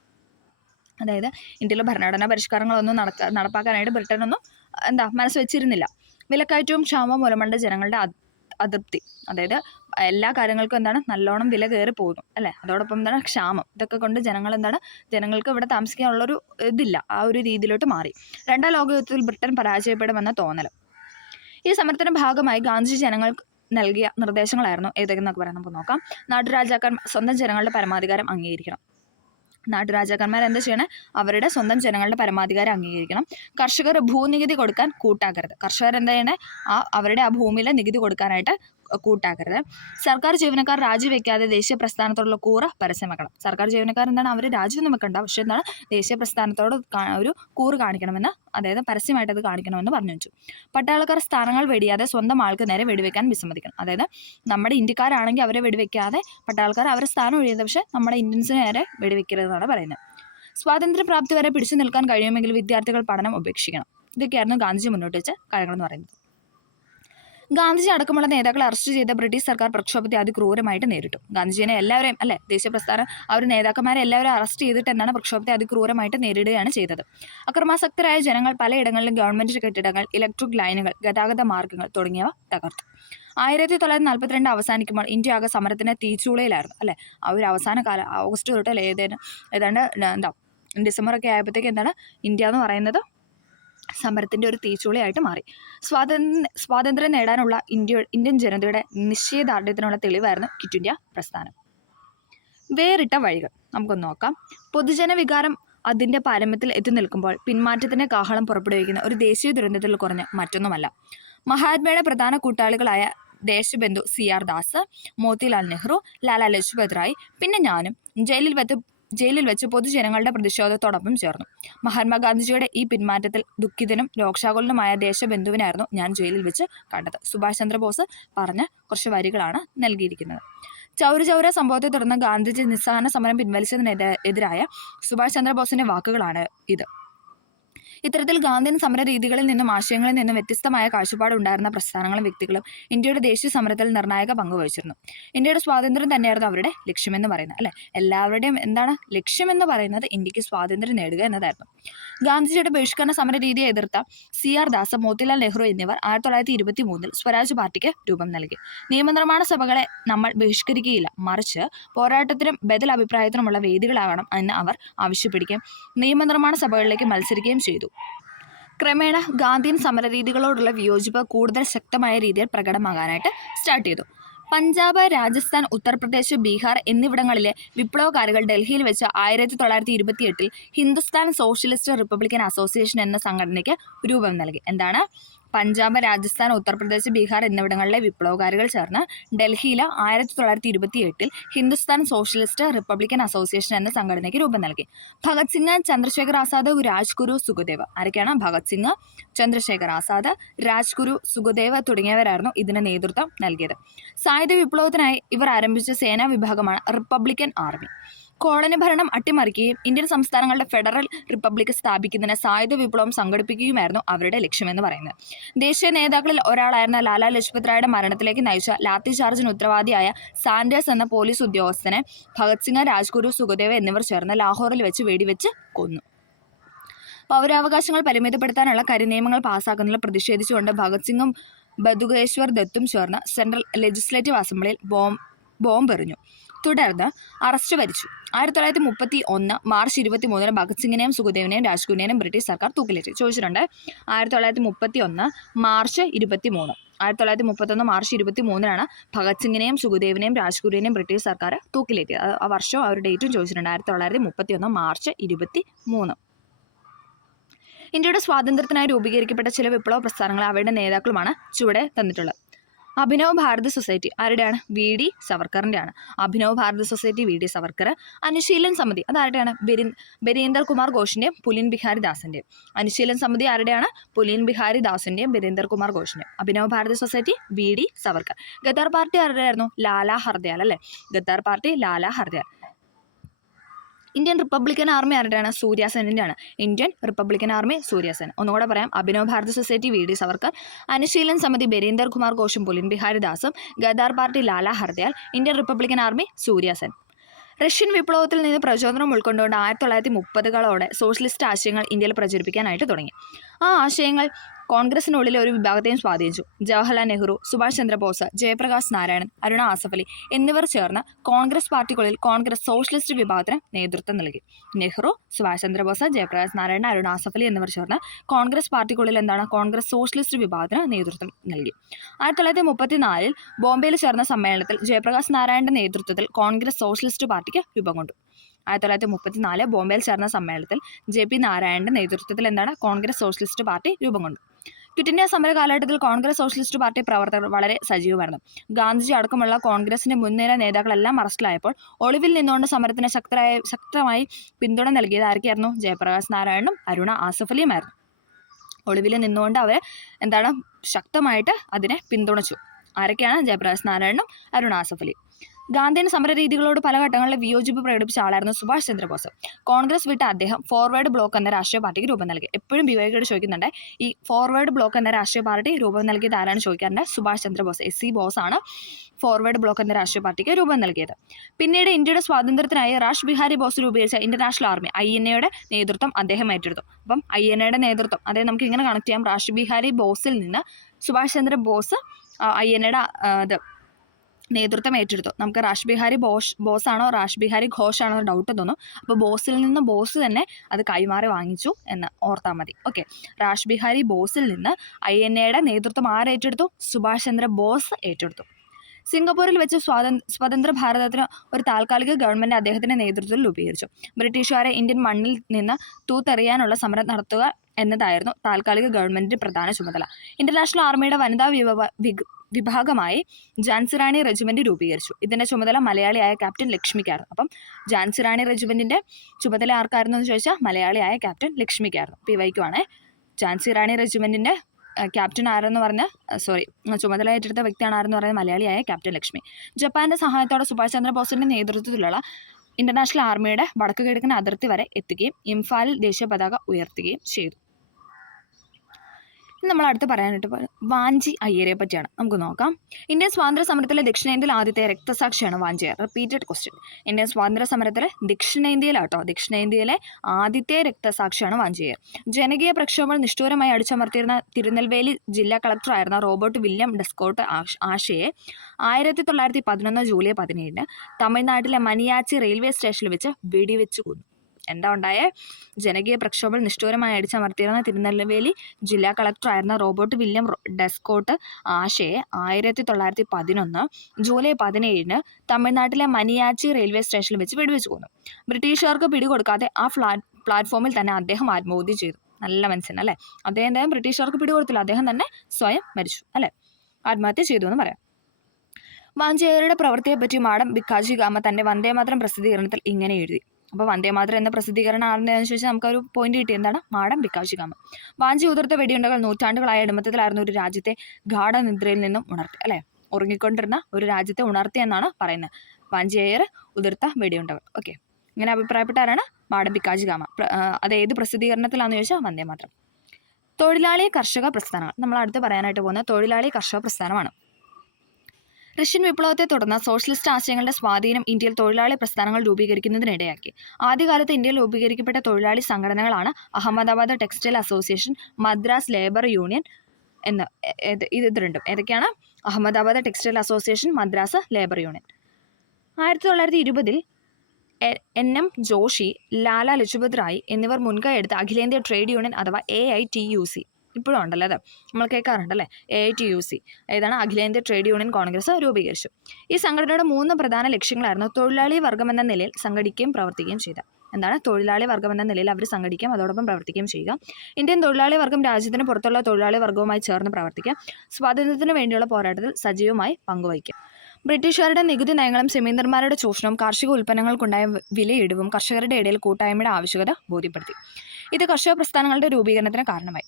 അതായത് ഇന്ത്യയിലെ ഭരണഘടനാ പരിഷ്കാരങ്ങളൊന്നും നടപ്പാക്കാനായിട്ട് ബ്രിട്ടനൊന്നും മനസ്സ് വെച്ചിരുന്നില്ല. വിലക്കയറ്റവും ക്ഷാമവും മൂലമുണ്ട് ജനങ്ങളുടെ അതൃപ്തി. അതായത് എല്ലാ കാര്യങ്ങൾക്കും നല്ലോണം വില കയറി പോകുന്നു അല്ലേ. അതോടൊപ്പം ക്ഷാമം. ഇതൊക്കെ കൊണ്ട് ജനങ്ങൾക്ക് ഇവിടെ താമസിക്കാനുള്ളൊരു ഇതില്ല. ആ ഒരു രീതിയിലോട്ട് മാറി. 2ാം ലോകയുദ്ധത്തിൽ ബ്രിട്ടൻ പരാജയപ്പെടുമെന്ന തോന്നൽ. ഈ സമരത്തിന്റെ ഭാഗമായി ഗാന്ധിജി ജനങ്ങൾക്ക് നൽകിയ നിർദ്ദേശങ്ങളായിരുന്നു ഏതൊക്കെയെന്നൊക്കെ പറയാം. നമുക്ക് നോക്കാം. നാട്ടുരാജാക്കന്മാർ സ്വന്തം ജനങ്ങളുടെ പരമാധികാരം അംഗീകരിക്കണം. നാട്ടുരാജാക്കന്മാർ എന്താ ചെയ്യണേ? അവരുടെ സ്വന്തം ജനങ്ങളുടെ പരമാധികാരം അംഗീകരിക്കണം. കർഷകർ ഭൂനികുതി കൊടുക്കാൻ കൂട്ടാക്കരുത്. കർഷകർ എന്താ ചെയ്യണേ? അവരുടെ ആ ഭൂമിയിലെ നികുതി കൊടുക്കാനായിട്ട് കൂട്ടാക്കരുത്. സർക്കാർ ജീവനക്കാർ രാജിവെക്കാതെ ദേശീയ പ്രസ്ഥാനത്തോടുള്ള കൂറ് പരസ്യമാക്കണം. സർക്കാർ ജീവനക്കാർ അവർ രാജിയൊന്നും വെക്കണ്ട, പക്ഷെ ദേശീയ പ്രസ്ഥാനത്തോട് ഒരു കൂറ് കാണിക്കണമെന്ന്, അതായത് പരസ്യമായിട്ട് അത് കാണിക്കണമെന്ന് പറഞ്ഞു വെച്ചു. പട്ടാളക്കാർ സ്ഥാനങ്ങൾ വെടിയാതെ സ്വന്തം ആൾക്ക് നേരെ വെടിവെക്കാൻ വിസമ്മതിക്കണം. അതായത് നമ്മുടെ ഇന്ത്യക്കാരാണെങ്കിൽ അവരെ വെടിവെക്കാതെ പട്ടാളക്കാർ അവരെ സ്ഥാനം ഒഴിയുന്നത്, പക്ഷെ നമ്മുടെ ഇന്ത്യൻസിന് നേരെ വെടിവെക്കരുതെന്നാണ് പറയുന്നത്. സ്വാതന്ത്ര്യപ്രാപ്തി വരെ പിടിച്ചു നിൽക്കാൻ കഴിയുമെങ്കിൽ വിദ്യാർത്ഥികൾ പഠനം ഉപേക്ഷിക്കണം. ഇതൊക്കെയായിരുന്നു ഗാന്ധിജി മുന്നോട്ട് വെച്ച കാര്യങ്ങളെന്ന് പറയുന്നത്. ഗാന്ധിജി അടക്കമുള്ള നേതാക്കളെ അറസ്റ്റ് ചെയ്ത ബ്രിട്ടീഷ് സർക്കാർ പ്രക്ഷോഭത്തെ അതിക്രൂരമായിട്ട് നേരിട്ടു. ഗാന്ധിജിനെ എല്ലാവരെയും ദേശീയ പ്രസ്ഥാനം നേതാക്കന്മാരെ എല്ലാവരും അറസ്റ്റ് ചെയ്തിട്ട് പ്രക്ഷോഭത്തെ അതിക്രൂരമായിട്ട് നേരിടുകയാണ് ചെയ്തത്. അക്രമാസക്തരായ ജനങ്ങൾ പലയിടങ്ങളിലും ഗവൺമെന്റ് കെട്ടിടങ്ങൾ, ഇലക്ട്രിക് ലൈനുകൾ, ഗതാഗത മാർഗ്ഗങ്ങൾ തുടങ്ങിയവ തകർത്തു. 1942 അവസാനിക്കുമ്പോൾ ഇന്ത്യ ആകെ സമരത്തിന് തീച്ചൂളയിലായിരുന്നു അല്ലേ. ആ ഒരു അവസാന കാലം ഓഗസ്റ്റ് തൊട്ട് ഏതാണ്ട് ഡിസംബറൊക്കെ ആയപ്പോഴത്തേക്ക് ഇന്ത്യ എന്ന് പറയുന്നത് സമരത്തിൻ്റെ ഒരു തീച്ചൂളയായിട്ട് മാറി. സ്വാതന്ത്ര്യം നേടാനുള്ള ഇന്ത്യൻ ജനതയുടെ നിശ്ചയദാർഢ്യത്തിനുള്ള തെളിവായിരുന്നു ക്വിറ്റ് ഇന്ത്യ പ്രസ്ഥാനം. വേറിട്ട വഴികൾ നമുക്കൊന്ന് നോക്കാം. പൊതുജന വികാരം അതിൻ്റെ പാരമ്യത്തിൽ എത്തി നിൽക്കുമ്പോൾ പിന്മാറ്റത്തിൻ്റെ കാഹളം പുറപ്പെടുവിക്കുന്ന ഒരു ദേശീയ ദുരന്തത്തിൽ കുറഞ്ഞ മറ്റൊന്നുമല്ല. മഹാത്മയുടെ പ്രധാന കൂട്ടാളികളായ ദേശബന്ധു CR ദാസ്, മോത്തിലാൽ നെഹ്റു, ലാലാ ലജ്പത് റായ്, പിന്നെ ഞാനും ജയിലിൽ വെച്ച് ജയിലിൽ വെച്ച് പൊതുജനങ്ങളുടെ പ്രതിഷേധത്തോടൊപ്പം ചേർന്നു. മഹാത്മാഗാന്ധിജിയുടെ ഈ പിന്മാറ്റത്തിൽ ദുഃഖിതനും രോക്ഷാകുലനുമായ ദേശബന്ധുവിനായിരുന്നു ഞാൻ ജയിലിൽ വെച്ച് കണ്ടത്. സുഭാഷ് ചന്ദ്രബോസ് പറഞ്ഞ കുറച്ച് വരികളാണ് നൽകിയിരിക്കുന്നത്. ചൗരി ചൗര സംഭവത്തെ തുടർന്ന് ഗാന്ധിജി നിസ്സഹകരണ സമരം പിൻവലിച്ചതിനെതിരായ സുഭാഷ് ചന്ദ്രബോസിന്റെ വാക്കുകളാണ് ഇത്. ഇത്തരത്തിൽ ഗാന്ധിയൻ സമര രീതികളിൽ നിന്നും ആശയങ്ങളിൽ നിന്നും വ്യത്യസ്തമായ കാഴ്ചപ്പാടുണ്ടായിരുന്ന പ്രസ്ഥാനങ്ങളും വ്യക്തികളും ഇന്ത്യയുടെ ദേശീയ സമരത്തിൽ നിർണായക പങ്ക് വഹിച്ചിരുന്നു. ഇന്ത്യയുടെ സ്വാതന്ത്ര്യം തന്നെയായിരുന്നു അവരുടെ ലക്ഷ്യമെന്ന് പറയുന്നത്. അല്ലെ, എല്ലാവരുടെയും എന്താണ് ലക്ഷ്യമെന്ന് പറയുന്നത്? ഇന്ത്യക്ക് സ്വാതന്ത്ര്യം നേടുക എന്നതായിരുന്നു. ഗാന്ധിജിയുടെ ബഹിഷ്കരണ സമര രീതിയെ എതിർത്ത CR ദാസ്, മോത്തിലാൽ നെഹ്റു എന്നിവർ 1923 സ്വരാജ് പാർട്ടിക്ക് രൂപം നൽകി. നിയമനിർമ്മാണ സഭകളെ നമ്മൾ ബഹിഷ്കരിക്കുകയില്ല, മറിച്ച് പോരാട്ടത്തിനും ബദൽ അഭിപ്രായത്തിനുമുള്ള വേദികളാകണം എന്ന് അവർ ആവശ്യപ്പെടുകയും നിയമനിർമ്മാണ സഭകളിലേക്ക് മത്സരിക്കുകയും ചെയ്തു. ക്രമേണ ഗാന്ധിയൻ സമരരീതികളോടുള്ള വിയോജിപ്പ് കൂടുതൽ ശക്തമായ രീതിയിൽ പ്രകടമാകാനായിട്ട് സ്റ്റാർട്ട് ചെയ്തു. പഞ്ചാബ്, രാജസ്ഥാൻ, ഉത്തർപ്രദേശ്, ബീഹാർ എന്നിവിടങ്ങളിലെ വിപ്ലവകാരികൾ ഡൽഹിയിൽ വെച്ച് 1928 ഹിന്ദുസ്ഥാൻ സോഷ്യലിസ്റ്റ് റിപ്പബ്ലിക്കൻ അസോസിയേഷൻ എന്ന സംഘടനയ്ക്ക് രൂപം നൽകി. എന്താണ്? പഞ്ചാബ്, രാജസ്ഥാൻ, ഉത്തർപ്രദേശ്, ബീഹാർ എന്നിവിടങ്ങളിലെ വിപ്ലവകാരികൾ ചേർന്ന് ഡൽഹിയിൽ 1928 ഹിന്ദുസ്ഥാൻ സോഷ്യലിസ്റ്റ് റിപ്പബ്ലിക്കൻ അസോസിയേഷൻ എന്ന സംഘടനയ്ക്ക് രൂപം നൽകി. ഭഗത് സിംഗ്, ചന്ദ്രശേഖർ ആസാദ്, രാജ്ഗുരു, സുഖദേവ് ആരൊക്കെയാണ്? ഭഗത് സിംഗ്, ചന്ദ്രശേഖർ ആസാദ്, രാജ്ഗുരു, സുഖദേവ് തുടങ്ങിയവരായിരുന്നു ഇതിന് നേതൃത്വം നൽകിയത്. സായുധ വിപ്ലവത്തിനായി ഇവർ ആരംഭിച്ച സേനാ വിഭാഗമാണ് റിപ്പബ്ലിക്കൻ ആർമി. കോളനി ഭരണം അട്ടിമറിക്കുകയും ഇന്ത്യൻ സംസ്ഥാനങ്ങളുടെ ഫെഡറൽ റിപ്പബ്ലിക് സ്ഥാപിക്കുന്നതിന് സായുധ വിപ്ലവം സംഘടിപ്പിക്കുകയുമായിരുന്നു അവരുടെ ലക്ഷ്യമെന്ന് പറയുന്നത്. ദേശീയ നേതാക്കളിൽ ഒരാളായിരുന്ന ലാലാ ലജ്പത് റായുടെ മരണത്തിലേക്ക് നയിച്ച ലാത്തി ചാർജിന് ഉത്തരവാദിയായ സാൻഡേഴ്സ് എന്ന പോലീസ് ഉദ്യോഗസ്ഥനെ ഭഗത് സിംഗ്, രാജ്ഗുരു, സുഖദേവ് എന്നിവർ ചേർന്ന് ലാഹോറിൽ വെച്ച് വെടിവെച്ച് കൊന്നു. പൗരാവകാശങ്ങൾ പരിമിതപ്പെടുത്താനുള്ള കരിനിയമങ്ങൾ പാസ്സാക്കുന്നതിൽ പ്രതിഷേധിച്ചുകൊണ്ട് ഭഗത് സിംഗും ബതുകേശ്വർ ദത്തും ചേർന്ന് സെൻട്രൽ ലെജിസ്ലേറ്റീവ് അസംബ്ലിയിൽ ബോംബെറിഞ്ഞു. തുടർന്ന് അറസ്റ്റ് വരിച്ചു. 1931 മാർച്ച് 23 ഭഗത് സിംഗിനെയും സുഖദേവിനെയും രാജ്ഗുരുവിനെയും ബ്രിട്ടീഷ് സർക്കാർ തൂക്കിലേറ്റി. ചോദിച്ചിട്ടുണ്ട്. 1931 മാർച്ച് 23. 1931 മാർച്ച് 23 ഭഗത് സിംഗിനെയും സുഖദേവിനെയും രാജ്ഗുരുവിനെയും ബ്രിട്ടീഷ് സർക്കാർ തൂക്കിലേറ്റിയത്. ആ വർഷവും ആ ഒരു ഡേറ്റും ചോദിച്ചിട്ടുണ്ട്. 1931 മാർച്ച് 23. ഇന്ത്യയുടെ സ്വാതന്ത്ര്യത്തിനായി രൂപീകരിക്കപ്പെട്ട ചില വിപ്ലവ പ്രസ്ഥാനങ്ങൾ അവയുടെ നേതാക്കളുമാണ് ചുവടെ തന്നിട്ടുള്ളത്. അഭിനവ് ഭാരത് സൊസൈറ്റി ആരുടെയാണ്? VD സവർക്കറിൻ്റെയാണ്. Abhinav Bharat Society VD Savarkar. അനുശീലൻ സമിതി അതാരുടെയാണ്? ബരീന്ദർ കുമാർ ഘോഷിൻ്റെയും പുലിൻ ബിഹാരി ദാസിൻ്റെയും. അനുശീലൻ സമിതി ആരുടെയാണ്? പുലിൻ ബിഹാരി ദാസിൻ്റെയും ബരീന്ദർ കുമാർ ഘോഷിൻ്റെയും. Abhinav Bharat Society VD Savarkar. Ghadar Party ആരുടെയായിരുന്നു? ലാലാ ഹർദയാൽ. അല്ലേ, Ghadar Party Lala Hardayal. Indian Republican Army ആരുടെയാണ്? സൂര്യാസെന്നിൻ്റെയാണ്. Indian Republican Army Surya Sen. ഒന്നുകൂടെ പറയാം. അഭിനവ് ഭാരത് സൊസൈറ്റി VD സവർക്കർ, അനുശീലൻ സമിതി ബരീന്ദർ കുമാർ ഘോഷും പുലിൻ ബിഹാരി ദാസും, Ghadar Party Lala Hardayal, Indian Republican Army Surya Sen. Russian വിപ്ലവത്തിൽ നിന്ന് പ്രചോദനം ഉൾക്കൊണ്ടുകൊണ്ട് 1930കളോടെ സോഷ്യലിസ്റ്റ് ആശയങ്ങൾ ഇന്ത്യയിൽ പ്രചരിപ്പിക്കാനായിട്ട് തുടങ്ങി. ആ ആശയങ്ങൾ കോൺഗ്രസിനുള്ളിലെ ഒരു വിഭാഗത്തെയും സ്വാധീനിച്ചു. ജവഹർലാൽ നെഹ്റു, സുഭാഷ് ചന്ദ്രബോസ്, ജയപ്രകാശ് നാരായണൻ, അരുണ ആസഫ് അലി എന്നിവർ ചേർന്ന് കോൺഗ്രസ് പാർട്ടിക്കുള്ളിൽ കോൺഗ്രസ് സോഷ്യലിസ്റ്റ് വിഭാഗത്തിന് നേതൃത്വം നൽകി. നെഹ്റു, സുഭാഷ് ചന്ദ്രബോസ്, ജയപ്രകാശ് നാരായണൻ, അരുണ ആസഫ് അലി എന്നിവർ ചേർന്ന് കോൺഗ്രസ് പാർട്ടിക്കുള്ളിൽ കോൺഗ്രസ് സോഷ്യലിസ്റ്റ് വിഭാഗത്തിന് നേതൃത്വം നൽകി. 1934 ബോംബെയിൽ ചേർന്ന സമ്മേളനത്തിൽ ജയപ്രകാശ് നാരായണന്റെ നേതൃത്വത്തിൽ കോൺഗ്രസ് സോഷ്യലിസ്റ്റ് പാർട്ടിക്ക് രൂപം കൊണ്ടു. 1934 ബോംബെയിൽ ചേർന്ന സമ്മേളനത്തിൽ JP നാരായണന്റെ നേതൃത്വത്തിൽ കോൺഗ്രസ് സോഷ്യലിസ്റ്റ് പാർട്ടി രൂപം കൊണ്ടു. ക്വിറ്റ് ഇന്ത്യ സമര കാലഘട്ടത്തിൽ കോൺഗ്രസ് സോഷ്യലിസ്റ്റ് പാർട്ടി പ്രവർത്തകർ വളരെ സജീവമായിരുന്നു. ഗാന്ധിജി അടക്കമുള്ള കോൺഗ്രസിന്റെ മുൻനിര നേതാക്കളെല്ലാം അറസ്റ്റിലായപ്പോൾ ഒളിവിൽ നിന്നുകൊണ്ട് സമരത്തിന് ശക്തമായി പിന്തുണ നൽകിയത് ആരൊക്കെയായിരുന്നു? ജയപ്രകാശ് നാരായണനും അരുണ ആസഫ് അലിയുമായിരുന്നു. ഒളിവിൽ നിന്നുകൊണ്ട് അവർ ശക്തമായിട്ട് അതിനെ പിന്തുണച്ചു. ആരൊക്കെയാണ്? ജയപ്രകാശ് നാരായണനും അരുണ ആസഫ് അലി. ഗാന്ധിയൻ സമരരീതികളോട് പല ഘട്ടങ്ങളിൽ വിയോജിപ്പ് പ്രകടിപ്പിച്ച ആളായിരുന്നു സുഭാഷ് ചന്ദ്രബോസ്. കോൺഗ്രസ് വിട്ട അദ്ദേഹം ഫോർവേഡ് ബ്ലോക്ക് എന്ന രാഷ്ട്രീയ പാർട്ടിക്ക് രൂപം നൽകി. എപ്പോഴും വിവേകയോട് ചോദിക്കുന്നുണ്ട്, ഈ ഫോർവേഡ് ബ്ലോക്ക് എന്ന രാഷ്ട്രീയ പാർട്ടി രൂപം നൽകിയത് ആരാണ് ചോദിക്കാറുണ്ട്? സുഭാഷ് ചന്ദ്രബോസ്. SC ബോസാണ് ഫോർവേഡ് ബ്ലോക്ക് എന്ന രാഷ്ട്രീയ പാർട്ടിക്ക് രൂപം നൽകിയത്. പിന്നീട് ഇന്ത്യയുടെ സ്വാതന്ത്ര്യത്തിനായി റാഷ് ബിഹാരി ബോസ് രൂപീകരിച്ച ഇന്റർനാഷണൽ ആർമി INA നേതൃത്വം അദ്ദേഹം ഏറ്റെടുത്തു. അപ്പം INA നേതൃത്വം അതായത് നമുക്ക് ഇങ്ങനെ കണക്ട് ചെയ്യാം. റാഷ് ബിഹാരി ബോസിൽ നിന്ന് സുഭാഷ് ചന്ദ്ര ബോസ് INA നേതൃത്വം ഏറ്റെടുത്തു. നമുക്ക് റാഷ് ബിഹാരി ബോസാണോ റാഷ് ബിഹാരി ഘോഷാണോ ഡൗട്ട് തോന്നും. അപ്പോൾ ബോസിൽ നിന്ന് ബോസ് തന്നെ അത് കൈമാറി വാങ്ങിച്ചു എന്ന് ഓർത്താൽ മതി. ഓക്കെ, റാഷ് ബിഹാരി ബോസിൽ നിന്ന് INA നേതൃത്വം ആരേറ്റെടുത്തു? സുഭാഷ് ചന്ദ്ര ബോസ് ഏറ്റെടുത്തു. സിംഗപ്പൂരിൽ വെച്ച് സ്വതന്ത്ര ഭാരതത്തിന് ഒരു താൽക്കാലിക ഗവൺമെൻറ് അദ്ദേഹത്തിൻ്റെ നേതൃത്വത്തിൽ രൂപീകരിച്ചു. ബ്രിട്ടീഷുകാരെ ഇന്ത്യൻ മണ്ണിൽ നിന്ന് തൂത്തെറിയാനുള്ള സമരം നടത്തുക എന്നതായിരുന്നു താൽക്കാലിക ഗവൺമെൻറ്റിൻ്റെ പ്രധാന ചുമതല. ഇൻ്റർനാഷണൽ ആർമിയുടെ വനിതാ വിഭാഗമായി ഝാൻസി റാണി റെജിമെൻറ്റ് രൂപീകരിച്ചു. ഇതിൻ്റെ ചുമതല മലയാളിയായ ക്യാപ്റ്റൻ ലക്ഷ്മിക്കായിരുന്നു. അപ്പം ഝാൻസി റാണി റെജിമെൻറ്റിൻ്റെ ചുമതല ആർക്കായിരുന്നു എന്ന് ചോദിച്ചാൽ മലയാളിയായ ക്യാപ്റ്റൻ ലക്ഷ്മിക്കായിരുന്നു. PYക്കുവാണ്. ഝാൻസി റാണി റെജിമെൻറ്റിൻ്റെ ക്യാപ്റ്റൻ ആരെന്ന് പറഞ്ഞ ചുമതല ഏറ്റെടുത്ത വ്യക്തിയാണ് ആരെന്ന് പറയുന്നത് മലയാളിയായ ക്യാപ്റ്റൻ ലക്ഷ്മി. ജപ്പാന്റെ സഹായത്തോടെ സുഭാഷ് ചന്ദ്രബോസിന്റെ നേതൃത്വത്തിലുള്ള ഇന്റർനാഷണൽ ആർമിയുടെ വടക്കു കിഴക്കൻ അതിർത്തി വരെ എത്തുകയും ഇംഫാലിൽ ദേശീയ പതാക ഉയർത്തുകയും ചെയ്തു. നമ്മൾ അടുത്ത് പറയാനായിട്ട് വാഞ്ചി അയ്യരെ പറ്റിയാണ്. നമുക്ക് നോക്കാം. ഇന്ത്യൻ സ്വാതന്ത്ര്യ സമരത്തിലെ ദക്ഷിണേന്ത്യയിൽ ആദ്യത്തെ രക്തസാക്ഷിയാണ് Vanchi Iyer. Repeated question. Indian സ്വാതന്ത്ര്യ സമരത്തിലെ ദക്ഷിണേന്ത്യയിലെ ആദ്യത്തെ രക്തസാക്ഷിയാണ് വാഞ്ചി അയ്യർ. ജനകീയ പ്രക്ഷോഭങ്ങൾ നിഷ്ഠൂരമായി അടിച്ചമർത്തിയിരുന്ന തിരുനെൽവേലി ജില്ലാ കളക്ടറായിരുന്ന റോബർട്ട് വില്യം ഡെസ്കോട്ട് ആഷയെ 1911 ജൂലൈ 17 തമിഴ്നാട്ടിലെ മനിയാച്ചി റെയിൽവേ സ്റ്റേഷനിൽ വെച്ച് വെടിവെച്ച് കൊന്നു. എന്താ ഉണ്ടായേ? ജനകീയ പ്രക്ഷോഭങ്ങൾ നിഷ്ഠൂരമായി അടിച്ചമർത്തിയിരുന്ന തിരുനെൽവേലി ജില്ലാ കളക്ടറായിരുന്ന റോബർട്ട് വില്യം ഡെസ്കോട്ട് ആഷയെ 1911 ജൂലൈ 17 തമിഴ്നാട്ടിലെ മനിയാച്ചി റെയിൽവേ സ്റ്റേഷനിൽ വെച്ച് വെടിവെച്ച് കൊന്നു. ബ്രിട്ടീഷുകാർക്ക് പിടികൊടുക്കാതെ ആ പ്ലാറ്റ്ഫോമിൽ തന്നെ അദ്ദേഹം ആത്മഹത്യ ചെയ്തു. നല്ല മനസ്സിനല്ലേ? അദ്ദേഹം ബ്രിട്ടീഷുകാർക്ക് പിടികൊടുത്തില്ല, അദ്ദേഹം തന്നെ സ്വയം മരിച്ചു അല്ലേ, ആത്മഹത്യ ചെയ്തു എന്ന് പറയാം. വാഞ്ചി അയ്യരുടെ പ്രവൃത്തിയെപ്പറ്റി മാഡം ഭിക്കാജി കാമ തൻ്റെ വന്ദേമാതരം പ്രസിദ്ധീകരണത്തിൽ ഇങ്ങനെ എഴുതി. അപ്പോൾ വന്ദേമാതരം എന്ന പ്രസിദ്ധീകരണം ആണെന്ന് ചോദിച്ചാൽ നമുക്കൊരു പോയിന്റ് കിട്ടി. എന്താണ്? മാഡം ഭിക്കാജി കാമ. വാഞ്ചി ഉതിർത്ത വെടിയുണ്ടകൾ നൂറ്റാണ്ടുകളായ ഇടമത്തത്തിലായിരുന്ന ഒരു രാജ്യത്തെ ഗാഠനിദ്രയിൽ നിന്നും ഉണർത്തി അല്ലേ, ഉറങ്ങിക്കൊണ്ടിരുന്ന ഒരു രാജ്യത്തെ ഉണർത്തി എന്നാണ് പറയുന്നത്. വാഞ്ചി അയ്യർ ഉതിർത്ത വെടിയുണ്ടകൾ. ഓക്കെ, ഇങ്ങനെ അഭിപ്രായപ്പെട്ടാരാണ്? മാഡം ഭിക്കാജി കാമ. അത് ഏത് പ്രസിദ്ധീകരണത്തിലാണെന്ന് ചോദിച്ചാൽ വന്ദേമാതരം. തൊഴിലാളി കർഷക പ്രസ്ഥാനങ്ങൾ. നമ്മൾ അടുത്ത് പറയാനായിട്ട് പോകുന്നത് തൊഴിലാളി കർഷക പ്രസ്ഥാനമാണ്. റഷ്യൻ വിപ്ലവത്തെ തുടർന്ന് സോഷ്യലിസ്റ്റ് ആശയങ്ങളുടെ സ്വാധീനം ഇന്ത്യയിൽ തൊഴിലാളി പ്രസ്ഥാനങ്ങൾ രൂപീകരിക്കുന്നതിനിടയാക്കി. ആദ്യകാലത്ത് ഇന്ത്യയിൽ രൂപീകരിക്കപ്പെട്ട തൊഴിലാളി സംഘടനകളാണ് Ahmedabad Textile Association, Madras Labour Union ഇത് രണ്ടും. ഏതൊക്കെയാണ്? Ahmedabad Textile Association, Madras Labour Union. 1920 NM Joshi, Lala Lajpat Rai എന്നിവർ മുൻകൈ എടുത്ത അഖിലേന്ത്യാ ട്രേഡ് യൂണിയൻ അഥവാ AITUC ഇപ്പോഴും ഉണ്ടല്ലോ, അത് നമ്മൾ കേൾക്കാറുണ്ടല്ലേ. AITUC ഏതാണ്? അഖിലേന്ത്യാ ട്രേഡ് യൂണിയൻ കോൺഗ്രസ് രൂപീകരിച്ചു. ഈ സംഘടനയുടെ 3 പ്രധാന ലക്ഷ്യങ്ങളായിരുന്നു തൊഴിലാളി വർഗ്ഗമെന്ന നിലയിൽ സംഘടിക്കുകയും പ്രവർത്തിക്കുകയും ചെയ്ത. എന്താണ്? തൊഴിലാളി വർഗ്ഗമെന്ന നിലയിൽ അവർ സംഘടിക്കുകയും അതോടൊപ്പം പ്രവർത്തിക്കുകയും ചെയ്യുക. ഇന്ത്യൻ തൊഴിലാളി വർഗ്ഗം രാജ്യത്തിന് പുറത്തുള്ള തൊഴിലാളി വർഗ്ഗവുമായി ചേർന്ന് പ്രവർത്തിക്കുക. സ്വാതന്ത്ര്യത്തിന് വേണ്ടിയുള്ള പോരാട്ടത്തിൽ സജീവമായി പങ്കുവഹിക്കുക. ബ്രിട്ടീഷുകാരുടെ നികുതി നയങ്ങളും സെമീന്ദർമാരുടെ ചൂഷണവും കാർഷിക ഉൽപ്പന്നങ്ങൾക്കുണ്ടായ വിലയിടിവും കർഷകരുടെ ഇടയിൽ കൂട്ടായ്മയുടെ ആവശ്യകത ബോധ്യപ്പെടുത്തി. ഇത് കർഷക പ്രസ്ഥാനങ്ങളുടെ രൂപീകരണത്തിന് കാരണമായി.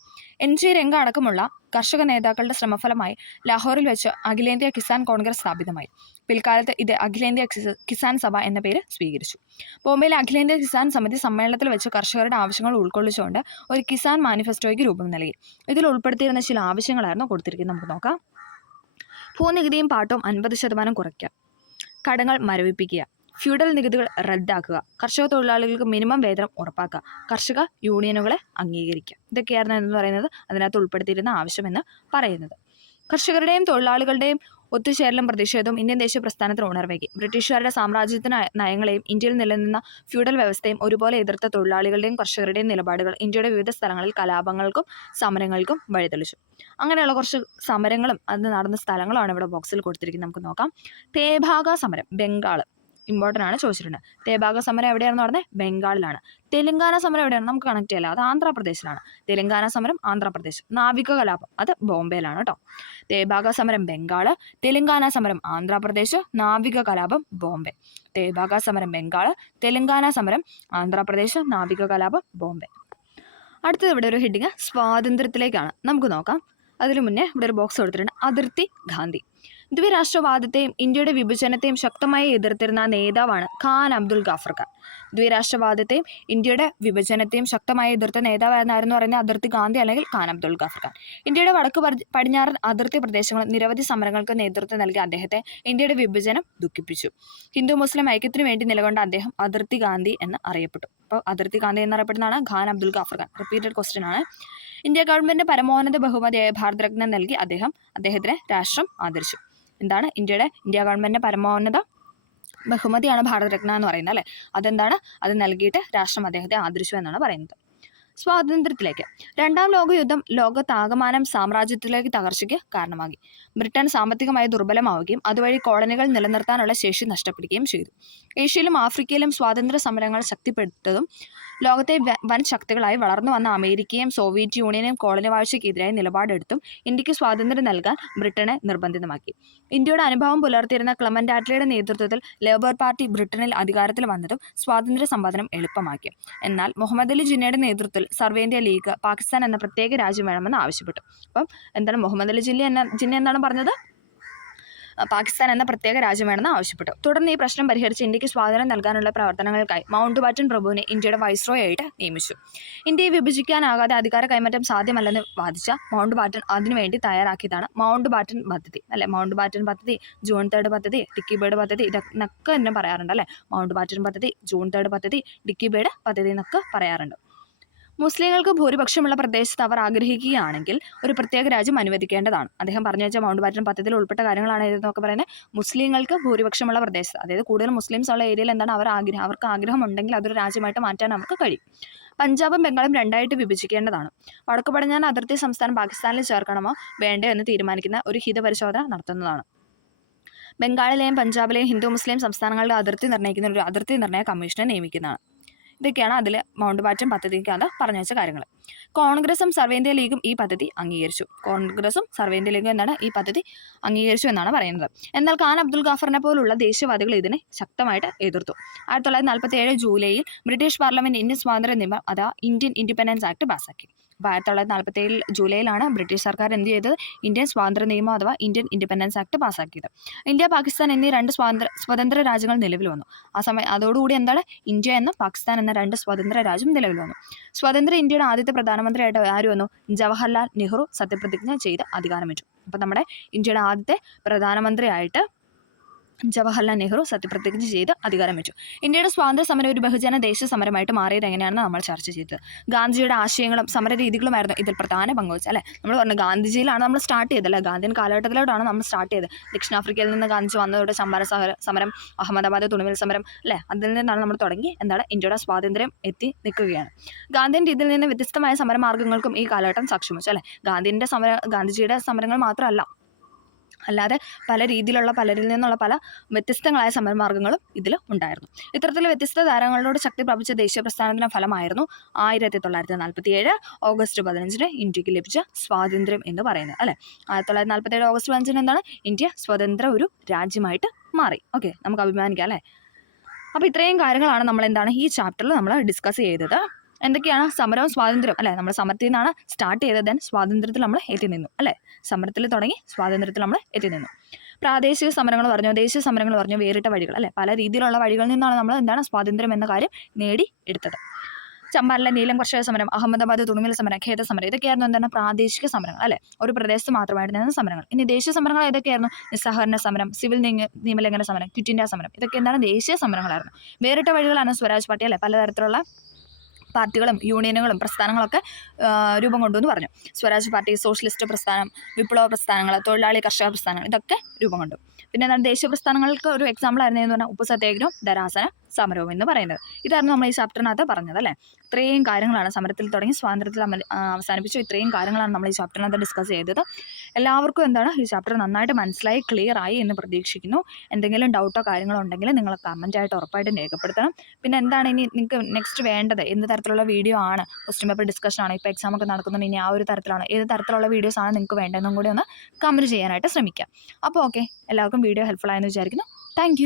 NG രംഗ അടക്കമുള്ള കർഷക നേതാക്കളുടെ ശ്രമഫലമായി ലാഹോറിൽ വെച്ച് അഖിലേന്ത്യാ കിസാൻ കോൺഗ്രസ് സ്ഥാപിതമായി. പിൽക്കാലത്ത് ഇത് അഖിലേന്ത്യാ കിസാൻ സഭ എന്ന പേര് സ്വീകരിച്ചു. ബോംബെയിലെ അഖിലേന്ത്യാ കിസാൻ സമിതി സമ്മേളനത്തിൽ വെച്ച് കർഷകരുടെ ആവശ്യങ്ങൾ ഉൾക്കൊള്ളിച്ചുകൊണ്ട് ഒരു കിസാൻ മാനിഫെസ്റ്റോയ്ക്ക് രൂപം നൽകി. ഇതിൽ ഉൾപ്പെടുത്തിയിരുന്ന ചില ആവശ്യങ്ങളായിരുന്നു കൊടുത്തിരിക്കുന്നത്. നമുക്ക് നോക്കാം. ഭൂനികുതിയും പാട്ടവും 50% കുറയ്ക്കുക, കടങ്ങൾ മരവിപ്പിക്കുക, ഫ്യൂഡൽ നികുതികൾ റദ്ദാക്കുക, കർഷക തൊഴിലാളികൾക്ക് മിനിമം വേതനം ഉറപ്പാക്കുക, കർഷക യൂണിയനുകളെ അംഗീകരിക്കുക. ഇതൊക്കെയായിരുന്നു എന്ന് പറയുന്നത് അതിനകത്ത് ഉൾപ്പെടുത്തിയിരുന്ന ആവശ്യമെന്ന് പറയുന്നത്. കർഷകരുടെയും തൊഴിലാളികളുടെയും ഒത്തുചേരലും പ്രതിഷേധവും ഇന്ത്യൻ ദേശീയ പ്രസ്ഥാനത്തിന് ഉണർവേകി. ബ്രിട്ടീഷുകാരുടെ സാമ്രാജ്യത്തിന് നയങ്ങളെയും ഇന്ത്യയിൽ നിലനിന്ന ഫ്യൂഡൽ വ്യവസ്ഥയും ഒരുപോലെ എതിർത്ത തൊഴിലാളികളുടെയും കർഷകരുടെയും നിലപാടുകൾ ഇന്ത്യയുടെ വിവിധ സ്ഥലങ്ങളിൽ കലാപങ്ങൾക്കും സമരങ്ങൾക്കും വഴിതെളിച്ചു. അങ്ങനെയുള്ള കുറച്ച് സമരങ്ങളും അത് നടന്ന സ്ഥലങ്ങളുമാണ് ഇവിടെ ബോക്സിൽ കൊടുത്തിരിക്കുന്നത്. നമുക്ക് നോക്കാം. തേഭാഗ സമരം, ബംഗാൾ. ഇമ്പോർട്ടൻ്റ് ആണ്, ചോദിച്ചിട്ടുണ്ട്. തേഭാഗ സമരം എവിടെയാണെന്ന് പറഞ്ഞാൽ ബംഗാളിലാണ്. തെലങ്കാന സമരം എവിടെയാണ്? നമുക്ക് കണക്ട് ചെയ്യില്ല, അത് ആന്ധ്രാപ്രദേശിലാണ്. തെലങ്കാന സമരം ആന്ധ്രാപ്രദേശ്. നാവിക കലാപം അത് ബോംബെയിലാണ് കേട്ടോ. തേഭാഗ സമരം ബംഗാൾ, തെലങ്കാന സമരം ആന്ധ്രാപ്രദേശ്, നാവിക കലാപം ബോംബെ. തേഭാഗ സമരം ബംഗാൾ, തെലങ്കാന സമരം ആന്ധ്രാപ്രദേശ്, നാവിക കലാപം ബോംബെ. അടുത്തത് ഇവിടെ ഒരു ഹെഡിങ് സ്വാതന്ത്ര്യത്തിലേക്കാണ്. നമുക്ക് നോക്കാം. അതിനു മുന്നേ ഇവിടെ ഒരു ബോക്സ് കൊടുത്തിട്ടുണ്ട്. അതിർത്തി ഗാന്ധി. ദ്വിരാഷ്ട്രവാദത്തെയും ഇന്ത്യയുടെ വിഭജനത്തെയും ശക്തമായി എതിർത്തിരുന്ന നേതാവാണ് ഖാൻ അബ്ദുൽ ഗാഫർ ഖാൻ. ദ്വിരാഷ്ട്രവാദത്തെയും ഇന്ത്യയുടെ വിഭജനത്തെയും ശക്തമായി എതിർത്ത നേതാവായിരുന്നു പറയുന്നത് അതിർത്തി ഗാന്ധി അല്ലെങ്കിൽ ഖാൻ അബ്ദുൽ ഗാഫർ ഖാൻ. ഇന്ത്യയുടെ വടക്ക് പടിഞ്ഞാറൻ അതിർത്തി പ്രദേശങ്ങളിൽ നിരവധി സമരങ്ങൾക്ക് നേതൃത്വം നൽകിയ അദ്ദേഹത്തെ ഇന്ത്യയുടെ വിഭജനം ദുഃഖിപ്പിച്ചു. ഹിന്ദു മുസ്ലിം ഐക്യത്തിനു വേണ്ടി നിലകൊണ്ട അദ്ദേഹം അതിർത്തി ഗാന്ധി എന്ന് അറിയപ്പെട്ടു. അപ്പോൾ അതിർത്തി ഗാന്ധി എന്നറിയപ്പെടുന്നതാണ് ഖാൻ അബ്ദുൽ ഗാഫർ ഖാൻ. റിപ്പീറ്റഡ് ക്വസ്റ്റ്യൻ ആണ്. ഇന്ത്യ ഗവൺമെന്റ് പരമോന്നത ബഹുമതിയായ ഭാരതരത്ന നൽകി അദ്ദേഹത്തിന് രാഷ്ട്രം ആദരിച്ചു. എന്താണ്? ഇന്ത്യ ഗവൺമെന്റിന്റെ പരമോന്നത ബഹുമതിയാണ് ഭാരതരത്ന എന്ന് പറയുന്നത് അല്ലേ. അതെന്താണ്? അത് നൽകിയിട്ട് രാഷ്ട്രം അദ്ദേഹത്തെ ആദരിച്ചു എന്നാണ് പറയുന്നത്. സ്വാതന്ത്ര്യത്തിലേക്ക്. രണ്ടാം ലോകയുദ്ധം ലോകത്താകമാനം സാമ്രാജ്യത്തിലേക്ക് തകർച്ചയ്ക്ക് കാരണമാക്കി. ബ്രിട്ടൻ സാമ്പത്തികമായി ദുർബലമാവുകയും അതുവഴി കോളനികൾ നിലനിർത്താനുള്ള ശേഷി നഷ്ടപ്പെടുകയും ചെയ്തു. ഏഷ്യയിലും ആഫ്രിക്കയിലും സ്വാതന്ത്ര്യ സമരങ്ങൾ ശക്തിപ്പെട്ടതും ലോകത്തെ വൻ ശക്തികളായി വളർന്നു വന്ന അമേരിക്കയും സോവിയറ്റ് യൂണിയനും കോളനിവാഴ്ചയ്ക്കെതിരായി നിലപാടെടുത്തും ഇന്ത്യക്ക് സ്വാതന്ത്ര്യം നൽകാൻ ബ്രിട്ടനെ നിർബന്ധിതമാക്കി. ഇന്ത്യയുടെ അനുഭവം പുലർത്തിയിരുന്ന ക്ലെമന്റ് ആറ്റ്ലിയുടെ നേതൃത്വത്തിൽ ലേബർ പാർട്ടി ബ്രിട്ടനിൽ അധികാരത്തിൽ വന്നതും സ്വാതന്ത്ര്യ സമ്പാദനം എളുപ്പമാക്കി. എന്നാൽ മുഹമ്മദ് അലി ജിന്നയുടെ നേതൃത്വത്തിൽ സർവേന്ത്യ ലീഗ് പാകിസ്ഥാൻ എന്ന പ്രത്യേക രാജ്യം വേണമെന്ന് ആവശ്യപ്പെട്ടു. അപ്പം എന്താണ് മുഹമ്മദ് അലി ജിന്ന എന്താണ് പറഞ്ഞത്? പാകിസ്ഥാൻ എന്ന പ്രത്യേക രാജ്യം വേണമെന്ന് ആവശ്യപ്പെട്ടു. തുടർന്ന് ഈ പ്രശ്നം പരിഹരിച്ച് ഇന്ത്യക്ക് സ്വാതന്ത്ര്യം നൽകാനുള്ള പ്രവർത്തനങ്ങൾക്കായി മൗണ്ട് ബാറ്റൻ പ്രഭുവിനെ ഇന്ത്യയുടെ വൈസ്രോയി ആയിട്ട് നിയമിച്ചു. ഇന്ത്യയെ വിഭജിക്കാനാകാതെ അധികാര കൈമാറ്റം സാധ്യമല്ലെന്ന് വാദിച്ച മൗണ്ട് ബാറ്റൻ അതിനുവേണ്ടി തയ്യാറാക്കിയതാണ് മൗണ്ട് ബാറ്റൻ പദ്ധതി അല്ലെ. മൗണ്ട് ബാറ്റൻ പദ്ധതി, ജൂൺ 3 പദ്ധതി, ഡിക്കി ബേർഡ് പദ്ധതി, ഇതൊക്കെ തന്നെ പറയാറുണ്ട് അല്ലെ. മൗണ്ട് ബാറ്റൻ പദ്ധതി, ജൂൺ 3 പദ്ധതി, ഡിക്കി ബേർഡ് പദ്ധതി എന്നൊക്കെ പറയാറുണ്ട്. മുസ്ലിങ്ങൾക്ക് ഭൂരിപക്ഷമുള്ള പ്രദേശത്ത് അവർ ആഗ്രഹിക്കുകയാണെങ്കിൽ ഒരു പ്രത്യേക രാജ്യം അനുവദിക്കേണ്ടതാണ്. അദ്ദേഹം പറഞ്ഞു വെച്ചാൽ മൗണ്ട് ബാറ്റൻ പദ്ധതിയിൽ ഉൾപ്പെട്ട കാര്യങ്ങളാണ് ഇതെന്നൊക്കെ പറയുന്നത്. മുസ്ലിങ്ങൾക്ക് ഭൂരിപക്ഷമുള്ള പ്രദേശത്ത്, അതായത് കൂടുതൽ മുസ്ലിംസ് ഉള്ള ഏരിയയിൽ എന്താണ് അവർക്ക് ആഗ്രഹം ഉണ്ടെങ്കിൽ അതൊരു രാജ്യമായിട്ട് മാറ്റാൻ അവർക്ക് കഴിയും. പഞ്ചാബും ബംഗാളും രണ്ടായിട്ട് വിഭജിക്കേണ്ടതാണ്. വടക്കു പടിഞ്ഞാറൻ അതിർത്തി സംസ്ഥാനം പാകിസ്ഥാനിൽ ചേർക്കണമോ വേണ്ടയോ എന്ന് തീരുമാനിക്കുന്ന ഒരു ഹിതപരിശോധന നടത്തുന്നതാണ്. ബംഗാളിലെയും പഞ്ചാബിലെയും ഹിന്ദു മുസ്ലിം സംസ്ഥാനങ്ങളുടെ അതിർത്തി നിർണ്ണയിക്കുന്ന ഒരു അതിർത്തി നിർണ്ണയ കമ്മീഷനെ നിയമിക്കുന്നതാണ്. ഇതൊക്കെയാണ് അതിൽ മൗണ്ട് ബാറ്റൻ പദ്ധതിക്കകത്ത് പറഞ്ഞു വെച്ച കാര്യങ്ങൾ. കോൺഗ്രസും സർവേന്ത്യ ലീഗും ഈ പദ്ധതി അംഗീകരിച്ചു. ഈ പദ്ധതി അംഗീകരിച്ചു എന്നാണ് പറയുന്നത്. എന്നാൽ ഖാൻ അബ്ദുൽ ഗാഫറിനെ പോലുള്ള ദേശീയവാദികൾ ഇതിനെ ശക്തമായിട്ട് എതിർത്തു. 1947 ജൂലൈയിൽ ബ്രിട്ടീഷ് പാർലമെന്റ് ഇന്ത്യൻ സ്വാതന്ത്ര്യ നിയമം അഥവാ ഇന്ത്യൻ ഇൻഡിപെൻഡൻസ് ആക്ട് പാസാക്കി. അപ്പോൾ 1947 ജൂലൈയിലാണ് ബ്രിട്ടീഷ് സർക്കാർ എന്ത് ചെയ്തത്? ഇന്ത്യൻ സ്വാതന്ത്ര്യ നിയമം അഥവാ ഇന്ത്യൻ ഇൻഡിപെൻഡൻസ് ആക്ട് പാസാക്കിയത്. ഇന്ത്യ, പാകിസ്ഥാൻ എന്നീ രണ്ട് സ്വതന്ത്ര രാജ്യങ്ങൾ നിലവിൽ വന്നു. ആ സമയം അതോടുകൂടി എന്താണ്? ഇന്ത്യ എന്നും പാകിസ്ഥാൻ എന്ന രണ്ട് സ്വതന്ത്ര രാജ്യം നിലവിൽ വന്നു. സ്വതന്ത്ര ഇന്ത്യയുടെ ആദ്യത്തെ പ്രധാനമന്ത്രിയായിട്ട് ആര് വന്നു? ജവഹർലാൽ നെഹ്റു സത്യപ്രതിജ്ഞ ചെയ്ത് അധികാരമേറ്റു. അപ്പം നമ്മുടെ ഇന്ത്യയുടെ ആദ്യത്തെ പ്രധാനമന്ത്രിയായിട്ട് ജവഹർലാൽ നെഹ്റു സത്യപ്രതിജ്ഞ ചെയ്ത് അധികാരമേറ്റു. ഇന്ത്യയുടെ സ്വാതന്ത്ര്യ സമരം ഒരു ബഹുജന ദേശീയ സമരമായിട്ട് മാറിയത് എങ്ങനെയാണെന്ന് നമ്മൾ ചർച്ച ചെയ്തത്. ഗാന്ധിജിയുടെ ആശയങ്ങളും സമരരീതികളുമായിരുന്നു ഇതിൽ പ്രധാന പങ്കുവച്ചത് അല്ലേ. നമ്മൾ പറഞ്ഞു ഗാന്ധിജിയിലാണ് നമ്മൾ സ്റ്റാർട്ട് ചെയ്തത്. ഗാന്ധിയൻ കാലഘട്ടത്തിലോട്ടാണ് നമ്മൾ സ്റ്റാർട്ട് ചെയ്തത്. ദക്ഷിണാഫ്രിക്കയിൽ നിന്ന് ഗാന്ധിജി വന്നതോടെ ചമ്പാര സമരം, അഹമ്മദാബാദ് തുണിമിൽ സമരം അല്ലേ, അതിൽ നിന്നാണ് നമ്മൾ തുടങ്ങി ഇന്ത്യയുടെ സ്വാതന്ത്ര്യം എത്തി നിൽക്കുകയാണ്. ഗാന്ധിയൻ രീതിയിൽ നിന്ന് വ്യത്യസ്തമായ സമരമാർഗ്ഗങ്ങൾക്കും ഈ കാലഘട്ടം സാക്ഷ്യം വെച്ചു അല്ലേ. ഗാന്ധിജിയുടെ സമരങ്ങൾ മാത്രമല്ല, അല്ലാതെ പല രീതിയിലുള്ള പലരിൽ നിന്നുള്ള പല വ്യത്യസ്തങ്ങളായ സമരമാർഗ്ഗങ്ങളും ഇതിൽ ഉണ്ടായിരുന്നു. ഇത്തരത്തിലുള്ള വ്യത്യസ്ത താരങ്ങളോട് ശക്തി പ്രാപിച്ച ദേശീയ പ്രസ്ഥാനത്തിന്റെ ഫലമായിരുന്നു 1947 ഓഗസ്റ്റ് 15 ഇന്ത്യക്ക് ലഭിച്ച സ്വാതന്ത്ര്യം എന്ന് പറയുന്നത് അല്ലേ. 1947 ഓഗസ്റ്റ് 15 എന്താണ്? ഇന്ത്യ സ്വതന്ത്ര ഒരു രാജ്യമായിട്ട് മാറി. ഓക്കെ, നമുക്ക് അഭിമാനിക്കാം അല്ലേ. അപ്പോൾ ഇത്രയും കാര്യങ്ങളാണ് നമ്മൾ ഈ ചാപ്റ്ററിൽ നമ്മൾ ഡിസ്കസ് ചെയ്തത്. എന്തൊക്കെയാണ്? സമരവും സ്വാതന്ത്ര്യം അല്ലേ. നമ്മൾ സമരത്തിൽ നിന്നാണ് സ്റ്റാർട്ട് ചെയ്തത്, സ്വാതന്ത്ര്യത്തിൽ നമ്മൾ എത്തി നിന്നു അല്ലേ. സമരത്തിൽ തുടങ്ങി സ്വാതന്ത്ര്യത്തിൽ നമ്മൾ എത്തി നിന്നു. പ്രാദേശിക സമരങ്ങൾ പറഞ്ഞു, ദേശീയ സമരങ്ങൾ പറഞ്ഞു, വേറിട്ട വഴികൾ അല്ലേ. പല രീതിയിലുള്ള വഴികളിൽ നിന്നാണ് നമ്മൾ സ്വാതന്ത്ര്യം എന്ന കാര്യം നേടി എടുത്തത്. ചമ്പാരനിലെ നീലം കർഷക സമരം, അഹമ്മദാബാദ് തുണിമിൽ സമരം, ഖേദ സമരം, ഇതൊക്കെയായിരുന്നു പ്രാദേശിക സമരങ്ങൾ അല്ലേ. ഒരു പ്രദേശത്ത് മാത്രമായിട്ട് നിന്ന സമരങ്ങൾ. ഇനി ദേശീയ സമരങ്ങൾ ഏതൊക്കെയായിരുന്നു? നിസ്സഹകരണ സമരം, സിവിൽ നിയമലംഘന സമരം, ക്വിറ്റ് ഇന്ത്യ സമരം, ഇതൊക്കെ ദേശീയ സമരങ്ങളായിരുന്നു. വേറിട്ട വഴികളാണ് സ്വരാജ് പാർട്ടി അല്ലേ. പലതരത്തിലുള്ള പാർട്ടികളും യൂണിയനുകളും പ്രസ്ഥാനങ്ങളൊക്കെ രൂപം കൊണ്ടു എന്ന് പറഞ്ഞു. സ്വരാജ് പാർട്ടി, സോഷ്യലിസ്റ്റ് പ്രസ്ഥാനം, വിപ്ലവ പ്രസ്ഥാനങ്ങൾ, തൊഴിലാളി കർഷക പ്രസ്ഥാനങ്ങൾ, ഇതൊക്കെ രൂപം കൊണ്ടു. പിന്നെ എന്താണ്? ദേശീയ പ്രസ്ഥാനങ്ങൾക്ക് ഒരു എക്സാമ്പിൾ ആയിരുന്നു എന്ന് പറഞ്ഞാൽ ഉപ്പ് സത്യാഗ്രഹവും ധരാസന സമരവും എന്ന് പറയുന്നത്. ഇതായിരുന്നു നമ്മൾ ഈ ചാപ്റ്ററിനകത്ത് പറഞ്ഞത് അല്ലേ. ഇത്രയും കാര്യങ്ങളാണ് സമരത്തിൽ തുടങ്ങി സ്വാതന്ത്ര്യത്തിൽ അവസാനിപ്പിച്ചു. ഇത്രയും കാര്യങ്ങളാണ് നമ്മൾ ഈ ചാപ്റ്ററിനകത്ത് ഡിസ്കസ് ചെയ്തത്. എല്ലാവർക്കും ഈ ചാപ്റ്റർ നന്നായിട്ട് മനസ്സിലായി, ക്ലിയർ ആയി എന്ന് പ്രതീക്ഷിക്കുന്നു. എന്തെങ്കിലും ഡൗട്ടോ കാര്യങ്ങളോ ഉണ്ടെങ്കിൽ നിങ്ങൾ കമൻറ്റായിട്ട് ഉറപ്പായിട്ടും രേഖപ്പെടുത്തണം. പിന്നെ എന്താണ് ഇനി നിങ്ങൾക്ക് നെക്സ്റ്റ് വേണ്ടത്? എന്ത് തരത്തിലുള്ള വീഡിയോ ആണ്? ക്വസ്റ്റ്യൻ പേപ്പർ ഡിസ്കഷൻ ആണ്, ഇപ്പോൾ എക്സാം ഒക്കെ നടക്കുന്നുണ്ട്, ഇനി ആ ഒരു തരത്തിലാണ്, ഏത് തരത്തിലുള്ള വീഡിയോസ് ആണ് നിങ്ങൾക്ക് വേണ്ടതെന്നും കൂടി ഒന്ന് കമൻറ്റ് ചെയ്യാനായിട്ട് ശ്രമിക്കാം. അപ്പോൾ ഓക്കെ, എല്ലാവർക്കും വീഡിയോ ഹെൽപ്ഫുൾ ആയെന്ന് വിചാരിക്കുന്നു. താങ്ക്